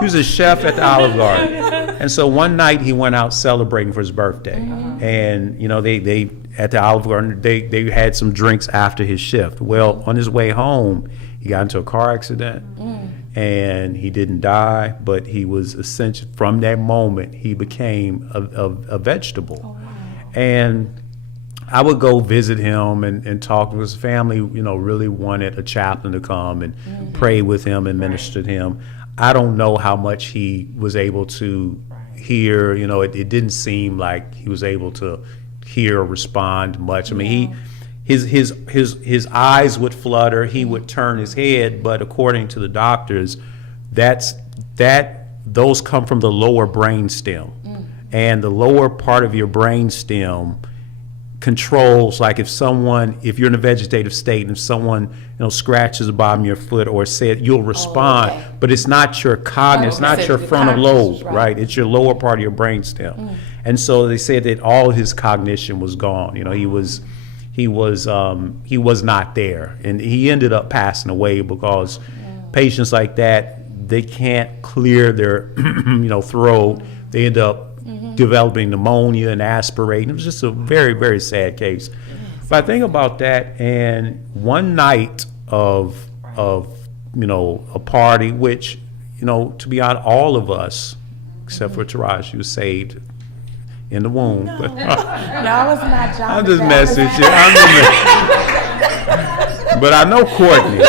he was a chef at the Olive Garden. And so one night he went out celebrating for his birthday. And they at the Olive Garden, they had some drinks after his shift. Well, on his way home, he got into a car accident, and he didn't die, but he was essentially, from that moment, he became a vegetable. And I would go visit him and talk to his family. Really wanted a chaplain to come and pray with him and minister to him. I don't know how much he was able to hear. It didn't seem like he was able to hear or respond much. I mean, his eyes would flutter. He would turn his head, but according to the doctors, those come from the lower brain stem, and the lower part of your brain stem controls, like if you're in a vegetative state and if someone scratches the bottom of your foot or said, you'll respond. But it's not your it's not your frontal lobe, right? It's your lower part of your brain stem. And so they said that all his cognition was gone. He was not there, and he ended up passing away because patients like that, they can't clear their throat. They end up developing pneumonia and aspirating. It was just a very, very sad case. But I think about that, and one night of a party, which to be honest, all of us except for Taraji was saved in the womb. No, I was not John. I'm just messing with you. But I know Courtney.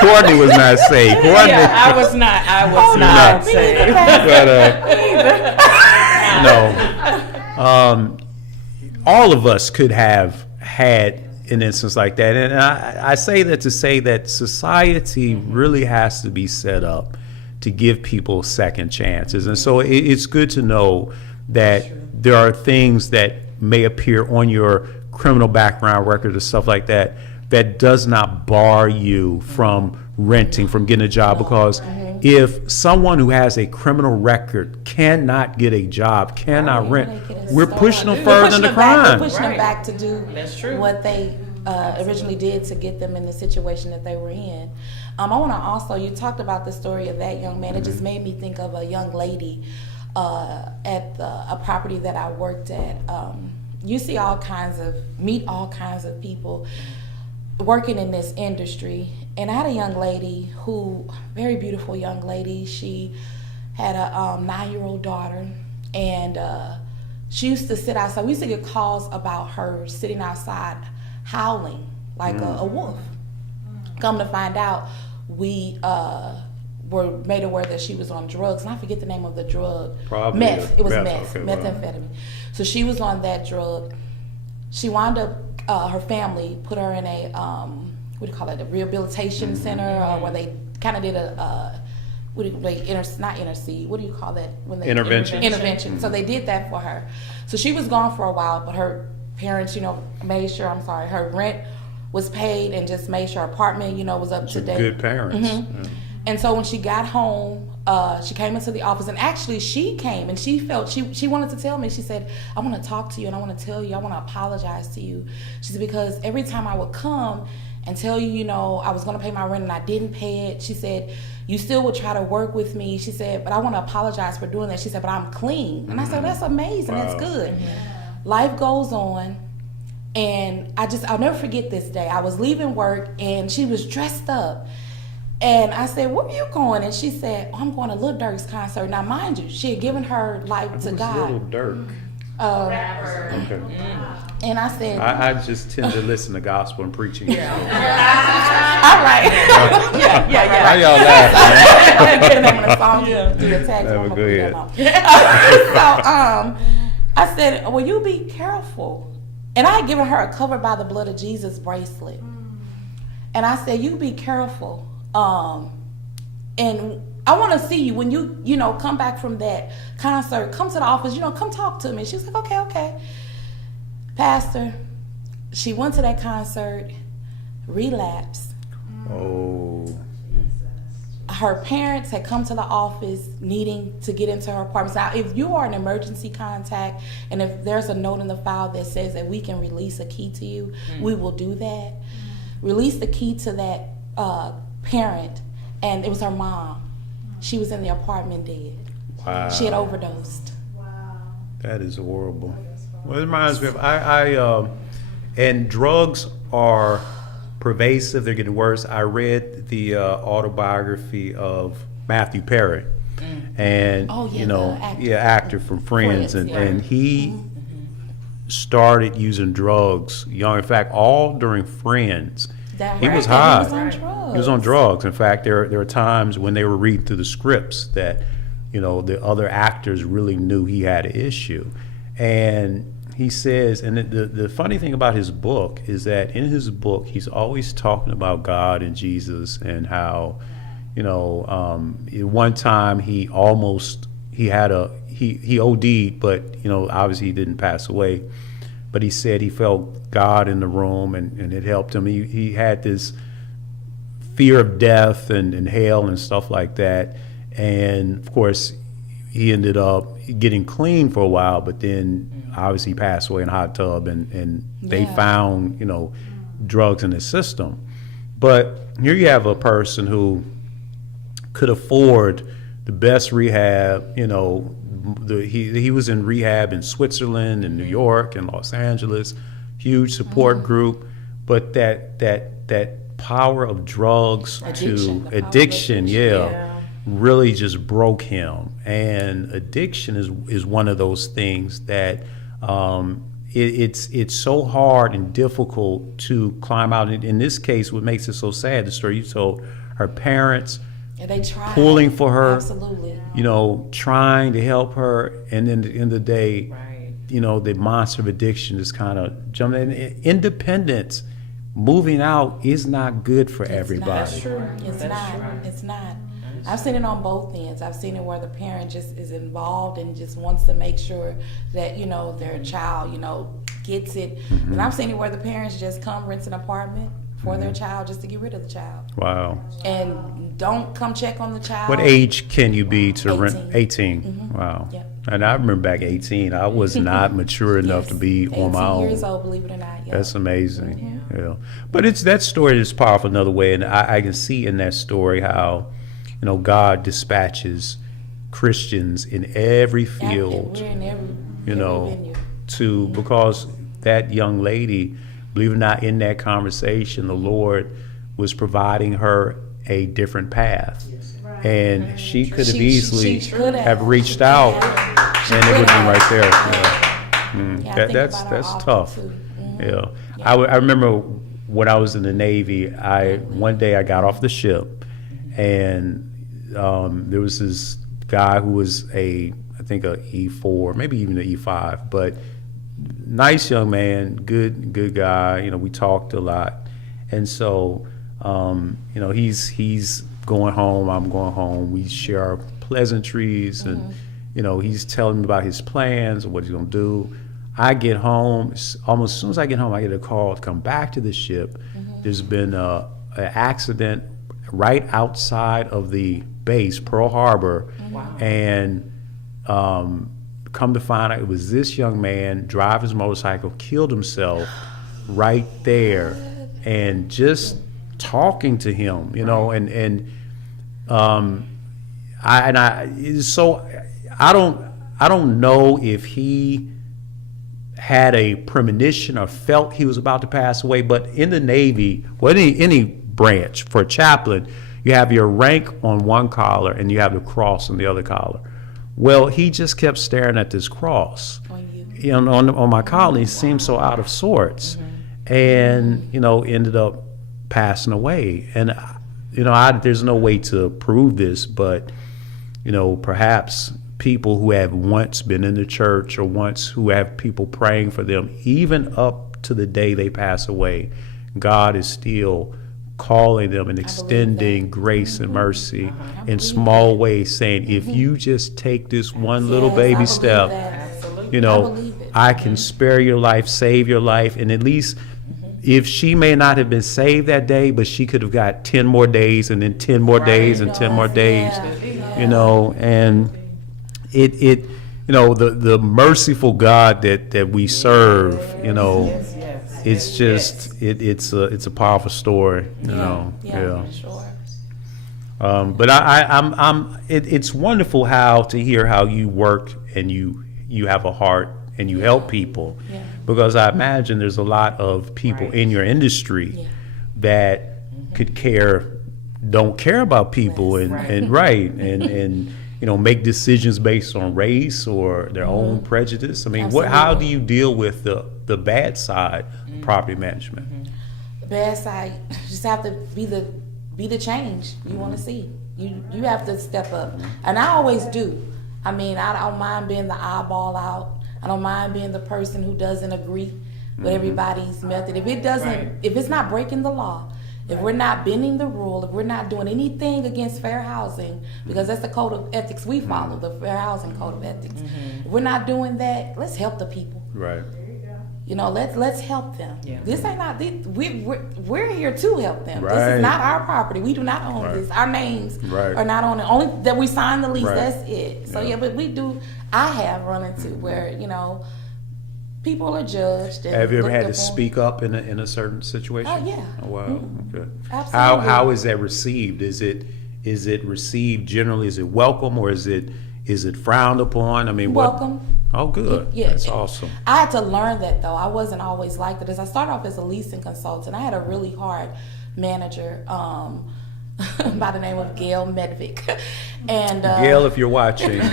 Courtney was not saved. Courtney, I was not saved. But all of us could have had an instance like that. And I say that to say that society really has to be set up to give people second chances. And so it's good to know that there are things that may appear on your criminal background record or stuff like that that does not bar you from renting, from getting a job, because if someone who has a criminal record cannot get a job, cannot rent, we're pushing them further into crime. We're pushing them back to do That's true. what they originally did to get them in the situation that they were in. I want to also, you talked about the story of that young man. It just made me think of a young lady at a property that I worked at. You see meet all kinds of people working in this industry. And I had a young lady very beautiful young lady. She had a 9-year-old daughter, and she used to sit outside. We used to get calls about her sitting outside howling like a wolf. Come to find out, we were made aware that she was on drugs, and I forget the name of the drug. Probably meth. It was meth. meth, Okay, wow. methamphetamine. So she was on that drug. She wound up, her family put her in a, what do you call it, a rehabilitation center, where they kind of did not intercede, what do you call that? When they Intervention. So they did that for her. So she was gone for a while, but her parents, made sure, her rent was paid and just made sure her apartment, was up to date. Good parents. Mm-hmm. And so when she got home, she came into the office, and actually she came and she felt, she wanted to tell me, she said, I want to talk to you and I want to tell you, I want to apologize to you. She said, because every time I would come and tell you, I was going to pay my rent and I didn't pay it, she said, you still would try to work with me. She said, but I want to apologize for doing that. She said, but I'm clean. And I said, that's amazing. Wow. That's good. Life goes on. And I'll never forget this day. I was leaving work and she was dressed up. And I said, where are you going? And she said, I'm going to Lil Durk's concert. Now, mind you, she had given her life to God. Little Dirk. Rapper. Okay. And I said, I just tend to listen to gospel and preaching. all right. Yeah. How y'all laugh, I didn't get the name of the song. Do the tag. Have a good head. So I said, well, you be careful. And I had given her a Covered by the Blood of Jesus bracelet. And I said, you be careful. And I want to see you when you come back from that concert, come to the office, come talk to me. She was like, okay. Pastor, she went to that concert, relapsed. Oh. Her parents had come to the office needing to get into her apartment. Now, if you are an emergency contact and if there's a note in the file that says that we can release a key to you, we will do that. Release the key to that parent, and it was her mom. She was in the apartment dead. Wow. She had overdosed. Wow. That is horrible. Well, it reminds me of and drugs are pervasive. They're getting worse. I read the autobiography of Matthew Perry, and Oh, yeah, the actor. actor from Friends, Friends, yeah. and he started using drugs young. In fact, all during Friends. He was high. He was on drugs. He was on drugs. In fact, there are times when they were reading through the scripts that, the other actors really knew he had an issue. And he says, and the funny thing about his book is that in his book, he's always talking about God and Jesus and how, one time he OD'd, but, obviously he didn't pass away. But he said he felt God in the room and it helped him. He had this fear of death and hell and stuff like that. And of course, he ended up getting clean for a while, but then obviously passed away in a hot tub and they found, drugs in his system. But here you have a person who could afford the best rehab, he was in rehab in Switzerland and New York and Los Angeles, huge support group, but that power of drugs addiction, really just broke him. And addiction is one of those things that it's so hard and difficult to climb out. In this case, what makes it so sad, the story you told, her parents And they try. pulling for her, Absolutely. you know, trying to help her, and then at the end of the day, Right. you know, the monster of addiction just kind of jumping in. Independence, moving out is not good for everybody. That's true. It's That's not. true. It's not. I've seen it on both ends. I've seen it where the parent just is involved and just wants to make sure that, you know, their child, you know, gets it. And I've seen it where the parents just come rent an apartment for their child just to get rid of the child. Wow. And don't come check on the child. What age can you be to rent? 18. 18. Wow. Yep. And I remember back 18, I was not mature enough to be on my 18 own. years old, believe it or not. Yeah. That's amazing. Yeah. But it's that story is powerful another way, and I can see in that story how, you know, God dispatches Christians in every field, We're in every, you every know, venue. because that young lady, believe it or not, in that conversation, the Lord was providing her a different path. And she could have easily she could have reached out, and it would have been right there. Yeah, I think That's about her often, tough. too. Yeah. I remember when I was in the Navy, one day I got off the ship, and there was this guy who was I think a E4, maybe even an E5, but nice young man, good guy. You know, we talked a lot, and so you know, he's going home, I'm going home. We share our pleasantries, and you know, he's telling me about his plans and what he's gonna do. I get home, almost as soon as I get home, I get a call to come back to the ship. There's been an accident right outside of the base, Pearl Harbor, and come to find out it was this young man driving his motorcycle, killed himself right there, and just talking to him, you know, I don't know if he had a premonition or felt he was about to pass away, but in the Navy, well, any branch, for a chaplain, you have your rank on one collar and you have the cross on the other collar. Well, he just kept staring at this cross on my collar. He seemed so out of sorts, and you know, ended up passing away. And you know, there's no way to prove this, but you know, perhaps people who have once been in the church or once who have people praying for them, even up to the day they pass away, God is still calling them and extending grace and mercy in small ways, saying, if you just take this one little baby step, you know, I can spare your life, save your life, and at least if she may not have been saved that day, but she could have got 10 more days and then 10 more days and 10 more days, you know, and it you know, the merciful God that we serve, you know, it's just it's a powerful story, you know. Yeah, for sure. But it's wonderful to hear how you work and you have a heart and you help people, because I imagine there's a lot of people in your industry that don't care about people and you know, make decisions based on race or their own prejudice. I mean, how do you deal with the bad side of property management? The bad side, you just have to be the change you want to see. You have to step up, and I always do. I mean, I don't mind being the eyeball out. I don't mind being the person who doesn't agree with everybody's method. If it's not breaking the law, if we're not bending the rule, if we're not doing anything against fair housing, because that's the code of ethics we follow, the Fair Housing Code of Ethics. If we're not doing that, let's help the people. Right. You know, let's help them. Yeah. This ain't not we're here to help them. This Right. is not our property. We do not own this. Our names are not on it. Only that we signed the lease. Right. That's it. So but we do. I have run into where, you know, people are judged. And Have you ever had to looked upon. speak up in a certain situation? Oh, yeah. Oh, wow. Okay. Absolutely. How is that received? Is it received generally? Is it welcome, or is it frowned upon? I mean, Welcome. Oh, good. Yeah. That's awesome. I had to learn that, though. I wasn't always like that. As I started off as a leasing consultant, I had a really hard manager by the name of Gail Medvick. And Gail, if you're watching, my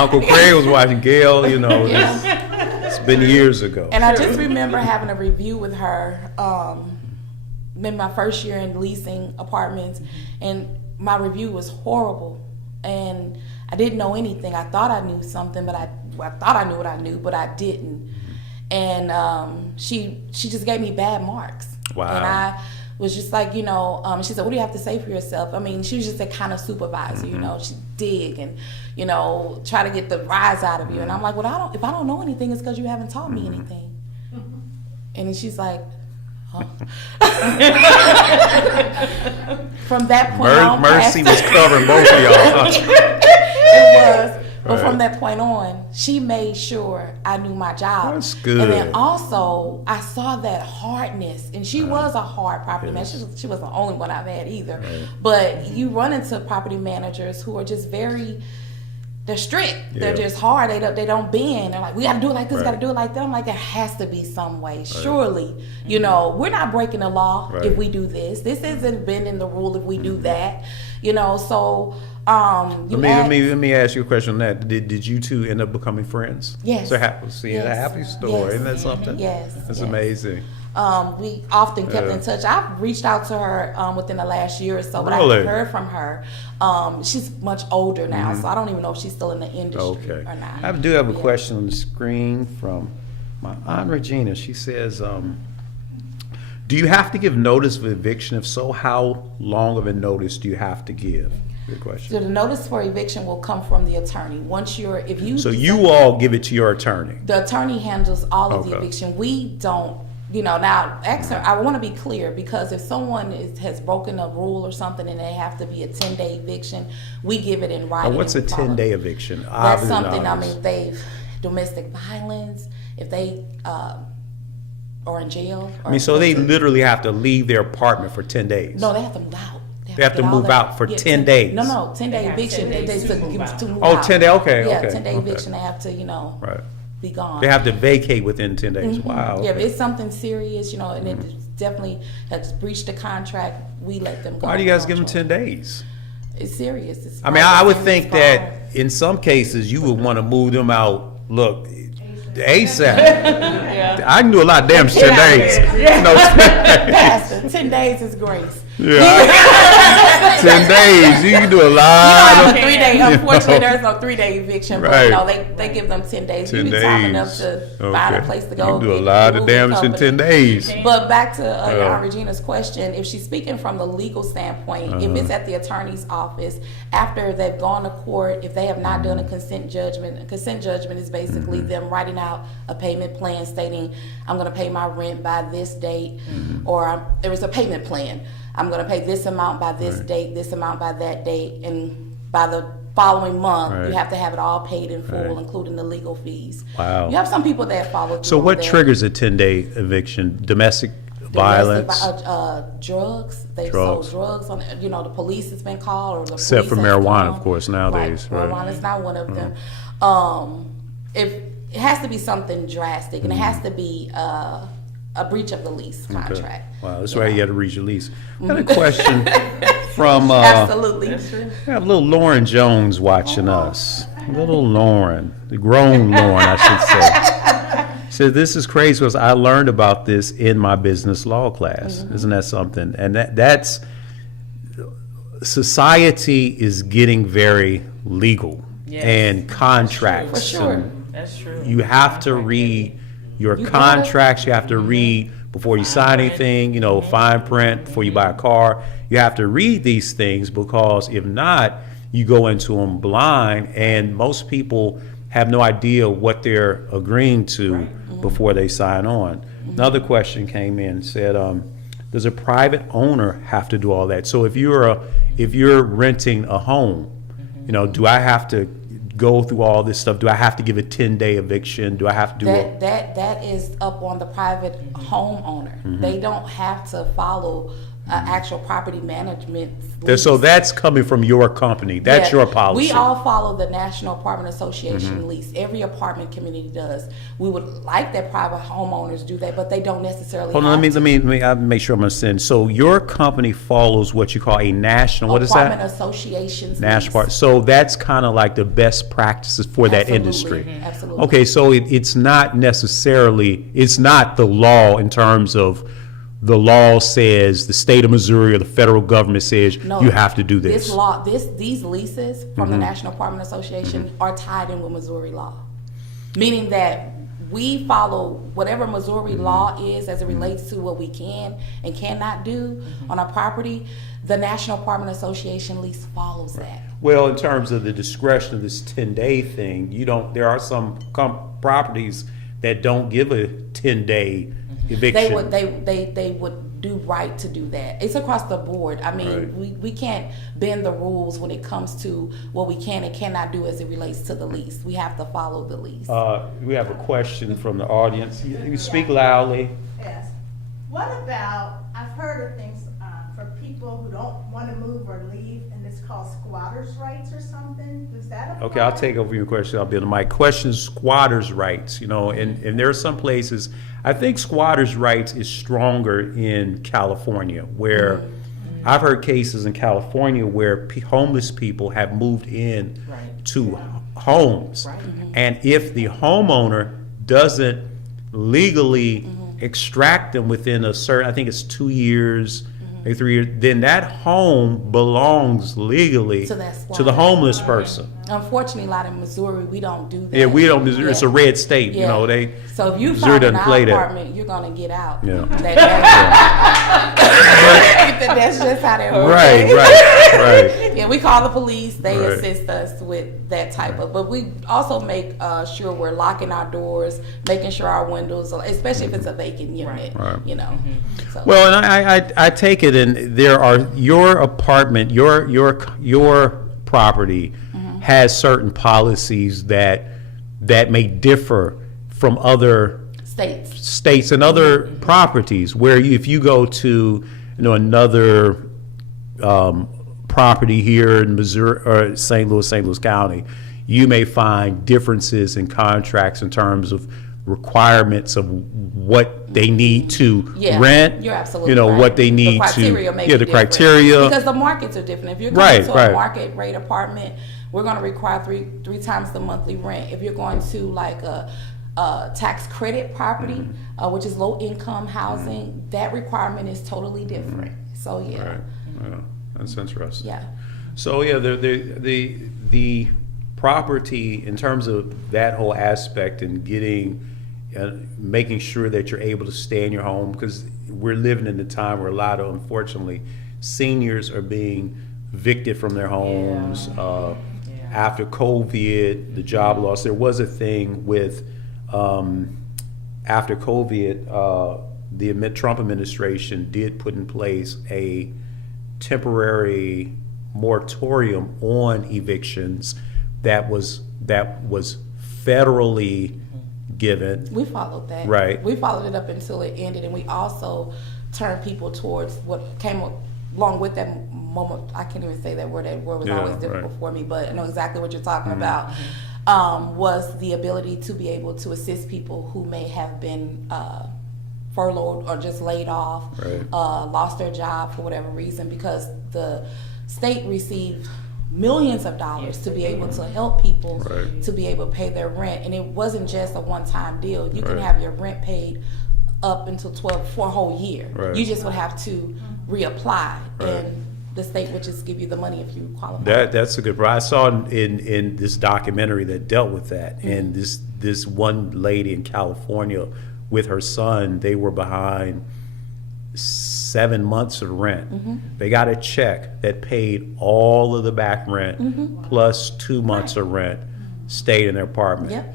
Uncle Craig was watching. Gail, you know, it's been years ago. And I just remember having a review with her in my first year in leasing apartments, and my review was horrible. And I didn't know anything. I thought I knew something, but I thought I knew what I knew, but I didn't. And she just gave me bad marks. Wow. And I was just like, she said, what do you have to say for yourself? I mean, she was just a kind of supervisor, she dig and, try to get the rise out of you. And I'm like, well, if I don't know anything, it's because you haven't taught me anything. And then she's like, huh? From that point on, Mercy was covering both of y'all. it was. But Right. from that point on, she made sure I knew my job. That's good. And then also, I saw that hardness. And she was a hard property manager. She wasn't the only one I've had either. Right. But you run into property managers who are just they're strict. They're Yeah. just hard. They don't bend. They're like, we got to do it like this, Right. got to do it like that. I'm like, there has to be some way. Surely, we're not breaking the law Right. if we do this. This isn't bending the rule if we do that. So Let me ask you a question on that. Did you two end up becoming friends? Yes. So see, a Yes. happy story. Yes. Isn't that something? Yes. That's Yes. amazing. We often kept in touch. I've reached out to her within the last year or so, but I Really? haven't heard from her. She's much older now, so I don't even know if she's still in the industry Okay. or not. I do have a Yeah. question on the screen from my Aunt Regina. She says, do you have to give notice of eviction? If so, how long of a notice do you have to give? Good question. So the notice for eviction will come from the attorney. So you all give it to your attorney? The attorney handles all of the Okay. eviction. We don't, now, I want to be clear, because if someone has broken a rule or something and they have to be a 10-day eviction, we give it in writing. What's a and we follow. 10-day eviction? That's Obviously something, not. if they've domestic violence, if they are in jail. So they literally have to leave their apartment for 10 days? No, they have to move out. They have to get all move that- out for yeah, 10 days? No, 10-day They have eviction. 10 days They to to move give out. to move Oh, out. 10 day, okay, Yeah, okay. 10-day Okay. eviction. They have to, Right. be gone. They have to vacate within 10 days. Wow. Yeah, if okay. it's something serious, and it definitely has breached the contract, we let them go. Why do you guys give them Don't 10 days? It's serious. It's I mean, I would serious think crime. that in some cases you would want to move them out. Look, ASAP. I can do a lot of damage in 10 days. No, Pastor, 10 days is grace. yeah, 10 days. You can do a You lot don't of. have a 3-day. Unfortunately, You know. there's no 3-day eviction. Right. But no, they give them 10 days. 10 You need time days. enough to find a place to go. You can do a get lot of moving damage in company. 10 days. But back to Yeah. Regina's question, if she's speaking from the legal standpoint, Uh-huh. if it's at the attorney's office, after they've gone to court, if they have not done a consent judgment is basically Mm-hmm. them writing out a payment plan stating, I'm going to pay my rent by this date, Mm-hmm. or there is a payment plan. I'm going to pay this amount by this Right. date, this amount by that date, and by the following month, Right. you have to have it all paid in full, Right. including the legal fees. Wow. You have some people that follow through So on what that. triggers a 10-day eviction? Domestic violence? Drugs. They've Drugs. sold drugs on. The police has been called, or the Except police for has marijuana, come. of course, nowadays, right. Marijuana is not one of them. If it has to be something drastic, and it has to be a breach of the lease contract. Okay. Wow, that's why you had to read your lease. I had a question from Absolutely. we have little Lauren Jones watching us. Little Lauren, the grown Lauren, I should say. Says this is crazy because I learned about this in my business law class. Isn't that something? And that's society is getting very legal Yes. and contracts. For sure. and That's true. you have to read your You contracts. You have to read before you sign print. anything, fine print before you buy a car. You have to read these things because if not, you go into them blind, and most people have no idea what they're agreeing to before they sign on. Another question came in, said, does a private owner have to do all that? So if you're renting a home, do I have to go through all this stuff? Do I have to give a 10-day eviction? Do I have to do That is up on the private homeowner. Mm-hmm. They don't have to follow actual property management. So lease. that's coming from your company. That's Yeah, your policy. We all follow the National Apartment Association Mm-hmm. lease. Every apartment community does. We would like that private homeowners do that, but they don't necessarily. Hold on, have let me I make sure I'm understanding. So your company follows what you call a national, what is Apartment that? associations. National part. lease. So that's kind of like the best practices for that Absolutely. industry. Absolutely. Okay, so it's not necessarily, it's not the law in terms of the law says, the state of Missouri or the federal government says, No, you have to do this. These leases from the National Apartment Association are tied in with Missouri law. Meaning that we follow whatever Missouri law is as it relates to what we can and cannot do on our property. The National Apartment Association lease follows that. Well, in terms of the discretion of this 10-day thing, there are some properties that don't give a 10-day eviction. They would do right to do that. It's across the board. I mean, Right. we can't bend the rules when it comes to what we can and cannot do as it relates to the lease. We have to follow the lease. We have a question from the audience. You speak loudly. Yes. What about, I've heard of things, for people who don't wanna move or leave, and it's called squatters' rights or something, does that apply? Okay, I'll take over your question. I'll be on the mic. Questions, squatters' rights, and there are some places, I think squatters' rights is stronger in California, where I've heard cases in California where homeless people have moved in Right. to homes. Right. And if the homeowner doesn't legally extract them within a certain, I think it's 2 years, maybe 3 years, then that home belongs legally To that to the squatter. homeless person. Unfortunately, a lot in Missouri, we don't do that. Yeah, we don't, it's a Yeah. red state, Yeah. So if you Missouri find in doesn't our play that. apartment, you're gonna get out. Yeah. That's just how that works. Right. Yeah, we call the police. They Right. assist us with that type of. But we also make sure we're locking our doors, making sure our windows, especially if it's a vacant unit. Right. You know. So, Well, and I take it, and there are, your apartment, your property has certain policies that may differ from other states. states and other properties, where if you go to, another property here in Missouri or St. Louis County, you may find differences in contracts in terms of requirements of what they need to Yeah, rent. you're absolutely right. right. What they need the criteria to, may yeah, be the different. criteria. Because the markets are different. If you're going Right, to right. a market rate apartment, we're going to require three times the monthly rent. If you're going to like a tax credit property, which is low income housing, that requirement is totally different. So yeah, Right. Yeah, that's interesting. yeah. So yeah, the property in terms of that whole aspect and getting, making sure that you're able to stay in your home, because we're living in a time where a lot of, unfortunately, seniors are being evicted from their homes. After COVID, the job loss, there was a thing with, after COVID, the Trump administration did put in place a temporary moratorium on evictions that was federally given. We followed that. Right. We followed it up until it ended, and we also turned people towards what came along with that moment. I can't even say that word. That word was Yeah, always difficult right. for me, but I know exactly what you're talking about. Was the ability to be able to assist people who may have been furloughed or just laid off, Right. lost their job for whatever reason, because the state received millions of dollars to be able to help people Right. to be able to pay their rent. And it wasn't just a one-time deal. You can Right. have your rent paid up until for a whole year. Right. You just would have to reapply, Right. and the state would just give you the money if you qualify. That's a good. I saw in this documentary that dealt with that, and this one lady in California with her son, they were behind 7 months of rent. They got a check that paid all of the back rent plus 2 months of rent, stayed in their apartment. Yep.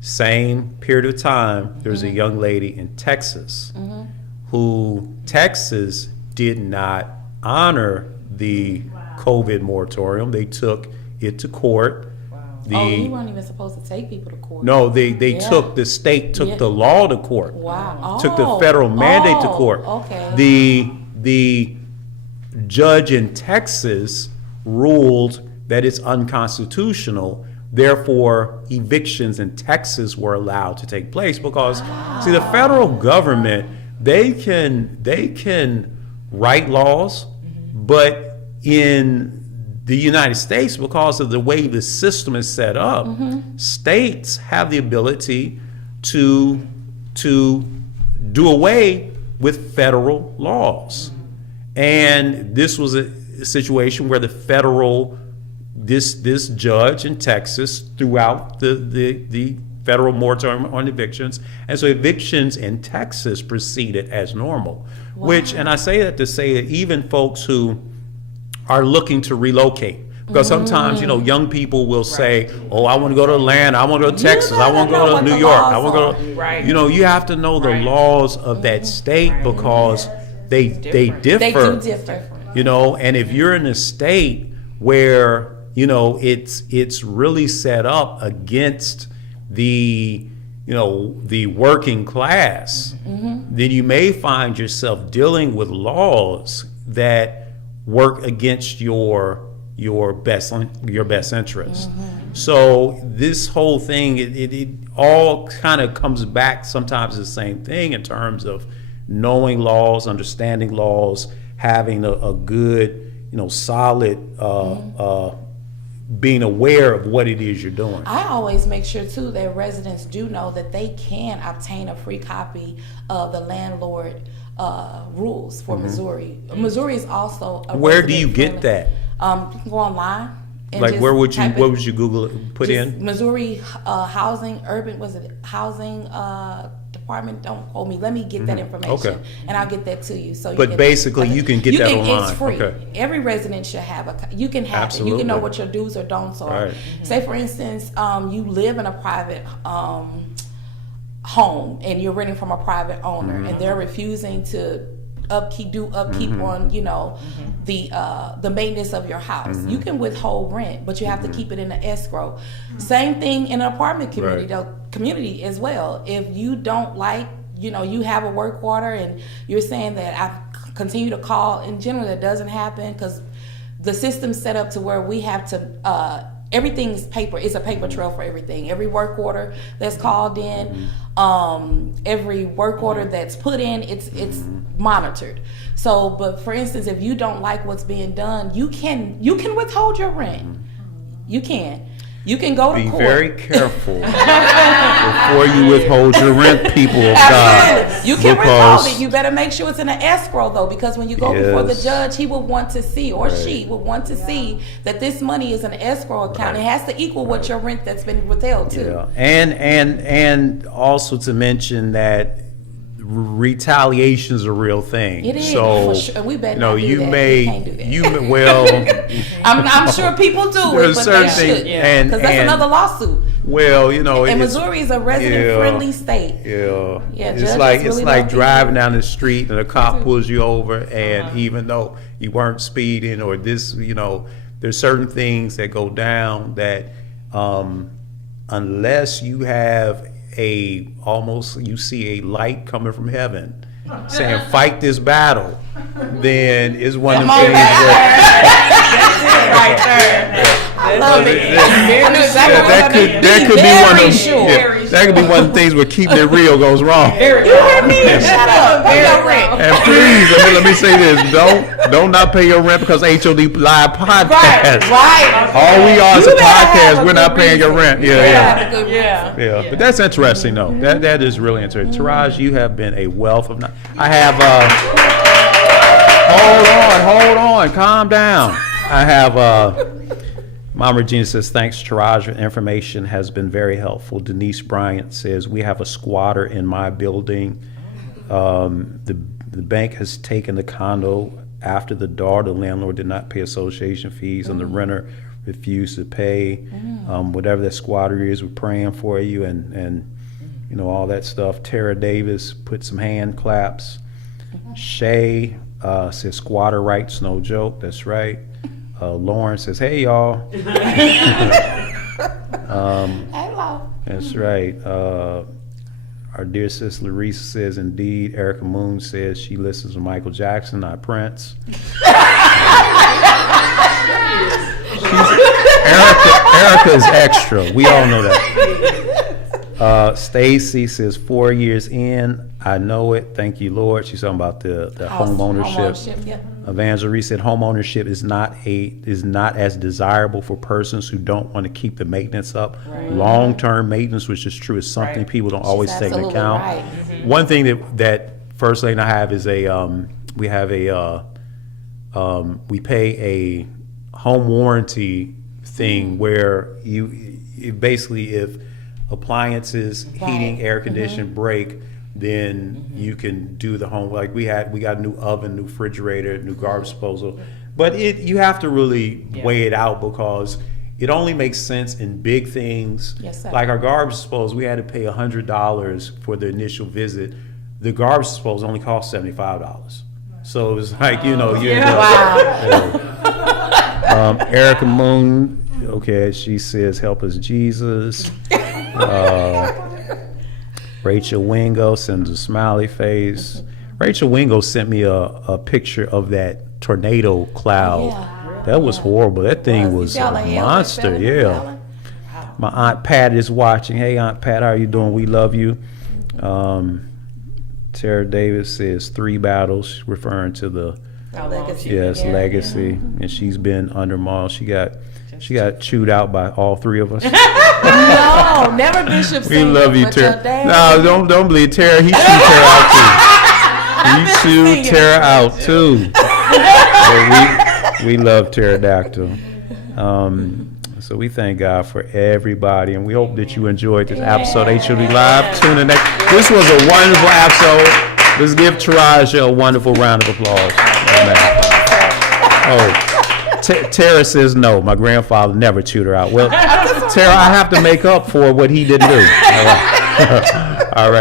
Same period of time, there's a young lady in Texas who Texas did not honor the COVID moratorium. They took it to court. Oh, you weren't even supposed to take people to court. No, they Yeah. took, the state took Yeah. the law to court. Wow. Took the Oh. federal mandate to Oh, court. okay. The judge in Texas ruled that it's unconstitutional. Therefore, evictions in Texas were allowed to take place because, see, the federal government, they can write laws, but in the United States, because of the way the system is set up, states have the ability to do away with federal laws. And this was a situation where this judge in Texas threw out the federal moratorium on evictions. And so evictions in Texas proceeded as normal, which, and I say that to say that even folks who are looking to relocate, because sometimes, young people will say, oh, I want to go to Atlanta, I want to go to Texas, I want to go to New York, I want to go to, Right. you have to know the laws of that state because they differ. They do differ. And if you're in a state where, it's really set up against the working class, then you may find yourself dealing with laws that work against your best interest. So this whole thing, it all kind of comes back sometimes the same thing in terms of knowing laws, understanding laws, having a good, solid, being aware of what it is you're doing. I always make sure too that residents do know that they can obtain a free copy of the landlord rules for Missouri. Missouri is also a Where do you get resident-friendly- that? You can go online. And Like just where would type you Google it, put just in? Missouri housing, housing department, don't quote me. Let me get that information. Okay. And I'll get that to you. So But basically, you can get that online. It's free. Okay. Every resident should have you can have it. You Absolutely. can know what your do's or don'ts are. Right. Say for instance, you live in a private home and you're renting from a private owner and they're refusing to upkeep on the maintenance of your house. You can withhold rent, but you have to keep it in the escrow. Same thing in an apartment community, community as well. If you don't like, you have a work order and you're saying that I continue to call, in general that doesn't happen because the system's set up to where we have to everything's paper. It's a paper trail for everything. Every work order that's called in, every work order that's put in, it's monitored. So, but for instance, if you don't like what's being done, you can withhold your rent. You can go to Be court. very careful before you withhold your rent, people of God. You can withhold because- it. You better make sure it's in an escrow though, because when you go before the Yes. judge, he will want to see, or Right. she will want to see that this money is an escrow account. It has to equal what your rent that's been withheld to. Yeah, and also to mention that retaliation is a real thing. It is, So, for sure. We better not do you that. may, We can't do that. I'm sure people do it, There's but certain they things- should, and- because that's and- another lawsuit. well, And it's, Missouri is a resident-friendly state. Yeah, Yeah, it's judges like really love people. driving down the street and a cop pulls you over, and even though you weren't speeding or this, there's certain things that go down that unless you have you see a light coming from heaven saying fight this battle, then it's one of them things Right there. Love it. I knew exactly what that I meant. could Be be one very of sure. that could be one of the things where keeping it real goes wrong. You hear me? Shut up. Pay your rent. And please, let me say this: don't not pay your rent because HOD Live podcast. Right. All we are is You a better have podcast. a We're good not paying your reason. rent. You better Yeah, have a good Yeah. yeah. But that's interesting, though. That is really interesting. Taraj, you have been a wealth of. I have. Hold on, calm down. I have. Mom Regina says, thanks, Taraj. Your information has been very helpful. Denise Bryant says, we have a squatter in my building. The bank has taken the condo after the daughter, the landlord did not pay association fees and the renter refused to pay. Whatever that squatter is, we're praying for you and all that stuff. Tara Davis put some hand claps. Shay says, squatter rights, no joke. That's right. Lauren says, hey, y'all. Hello. That's right. Our dear sister Larissa says, indeed. Erica Moon says she listens to Michael Jackson, not Prince. Erica is extra. We all know that. Stacy says 4 years in, I know it. Thank you, Lord. She's talking about the home ownership. Yeah. Evangeline said home ownership is not as desirable for persons who don't want to keep the maintenance up. Right. Long-term maintenance, which is true, is something Right. people don't always She's take into absolutely account. right. One thing that first thing I have is we pay a home warranty thing where you basically, if appliances, heating, air conditioning break, then you can do the home. Like we got a new oven, new refrigerator, new garbage disposal. But you have to really weigh it out, because it only makes sense in big things. Yes, sir. Like our garbage disposal, we had to pay $100 for the initial visit. The garbage disposal only cost $75. So it was like, you know, Erica Moon, okay, she says, "Help us, Jesus." Rachel Wingo sends a smiley face. Rachel Wingo sent me a picture of that tornado cloud. Yeah. That was horrible. That thing was You saw a the hail monster. that fell? Yeah. My Aunt Pat is watching. Hey, Aunt Pat, how you doing? We love you. Tara Davis says 3 battles, referring to the Legacy. legacy, and she's been under Maul. She got chewed out by all 3 of us. No, never Bishop We Senior, love you, but your Tara. dad- No, don't believe Tara. He chewed Tara out too. He chewed Tara out too. So we love Pterodactyl. So we thank God for everybody, and we hope that you enjoyed this episode of HOD Live. Tune in next. This was a wonderful episode. Let's give Taraja a wonderful round of applause. Amen. Oh, Tara says no. My grandfather never chewed her out. Well, Tara, I have to make up for what he didn't do. All right. All right.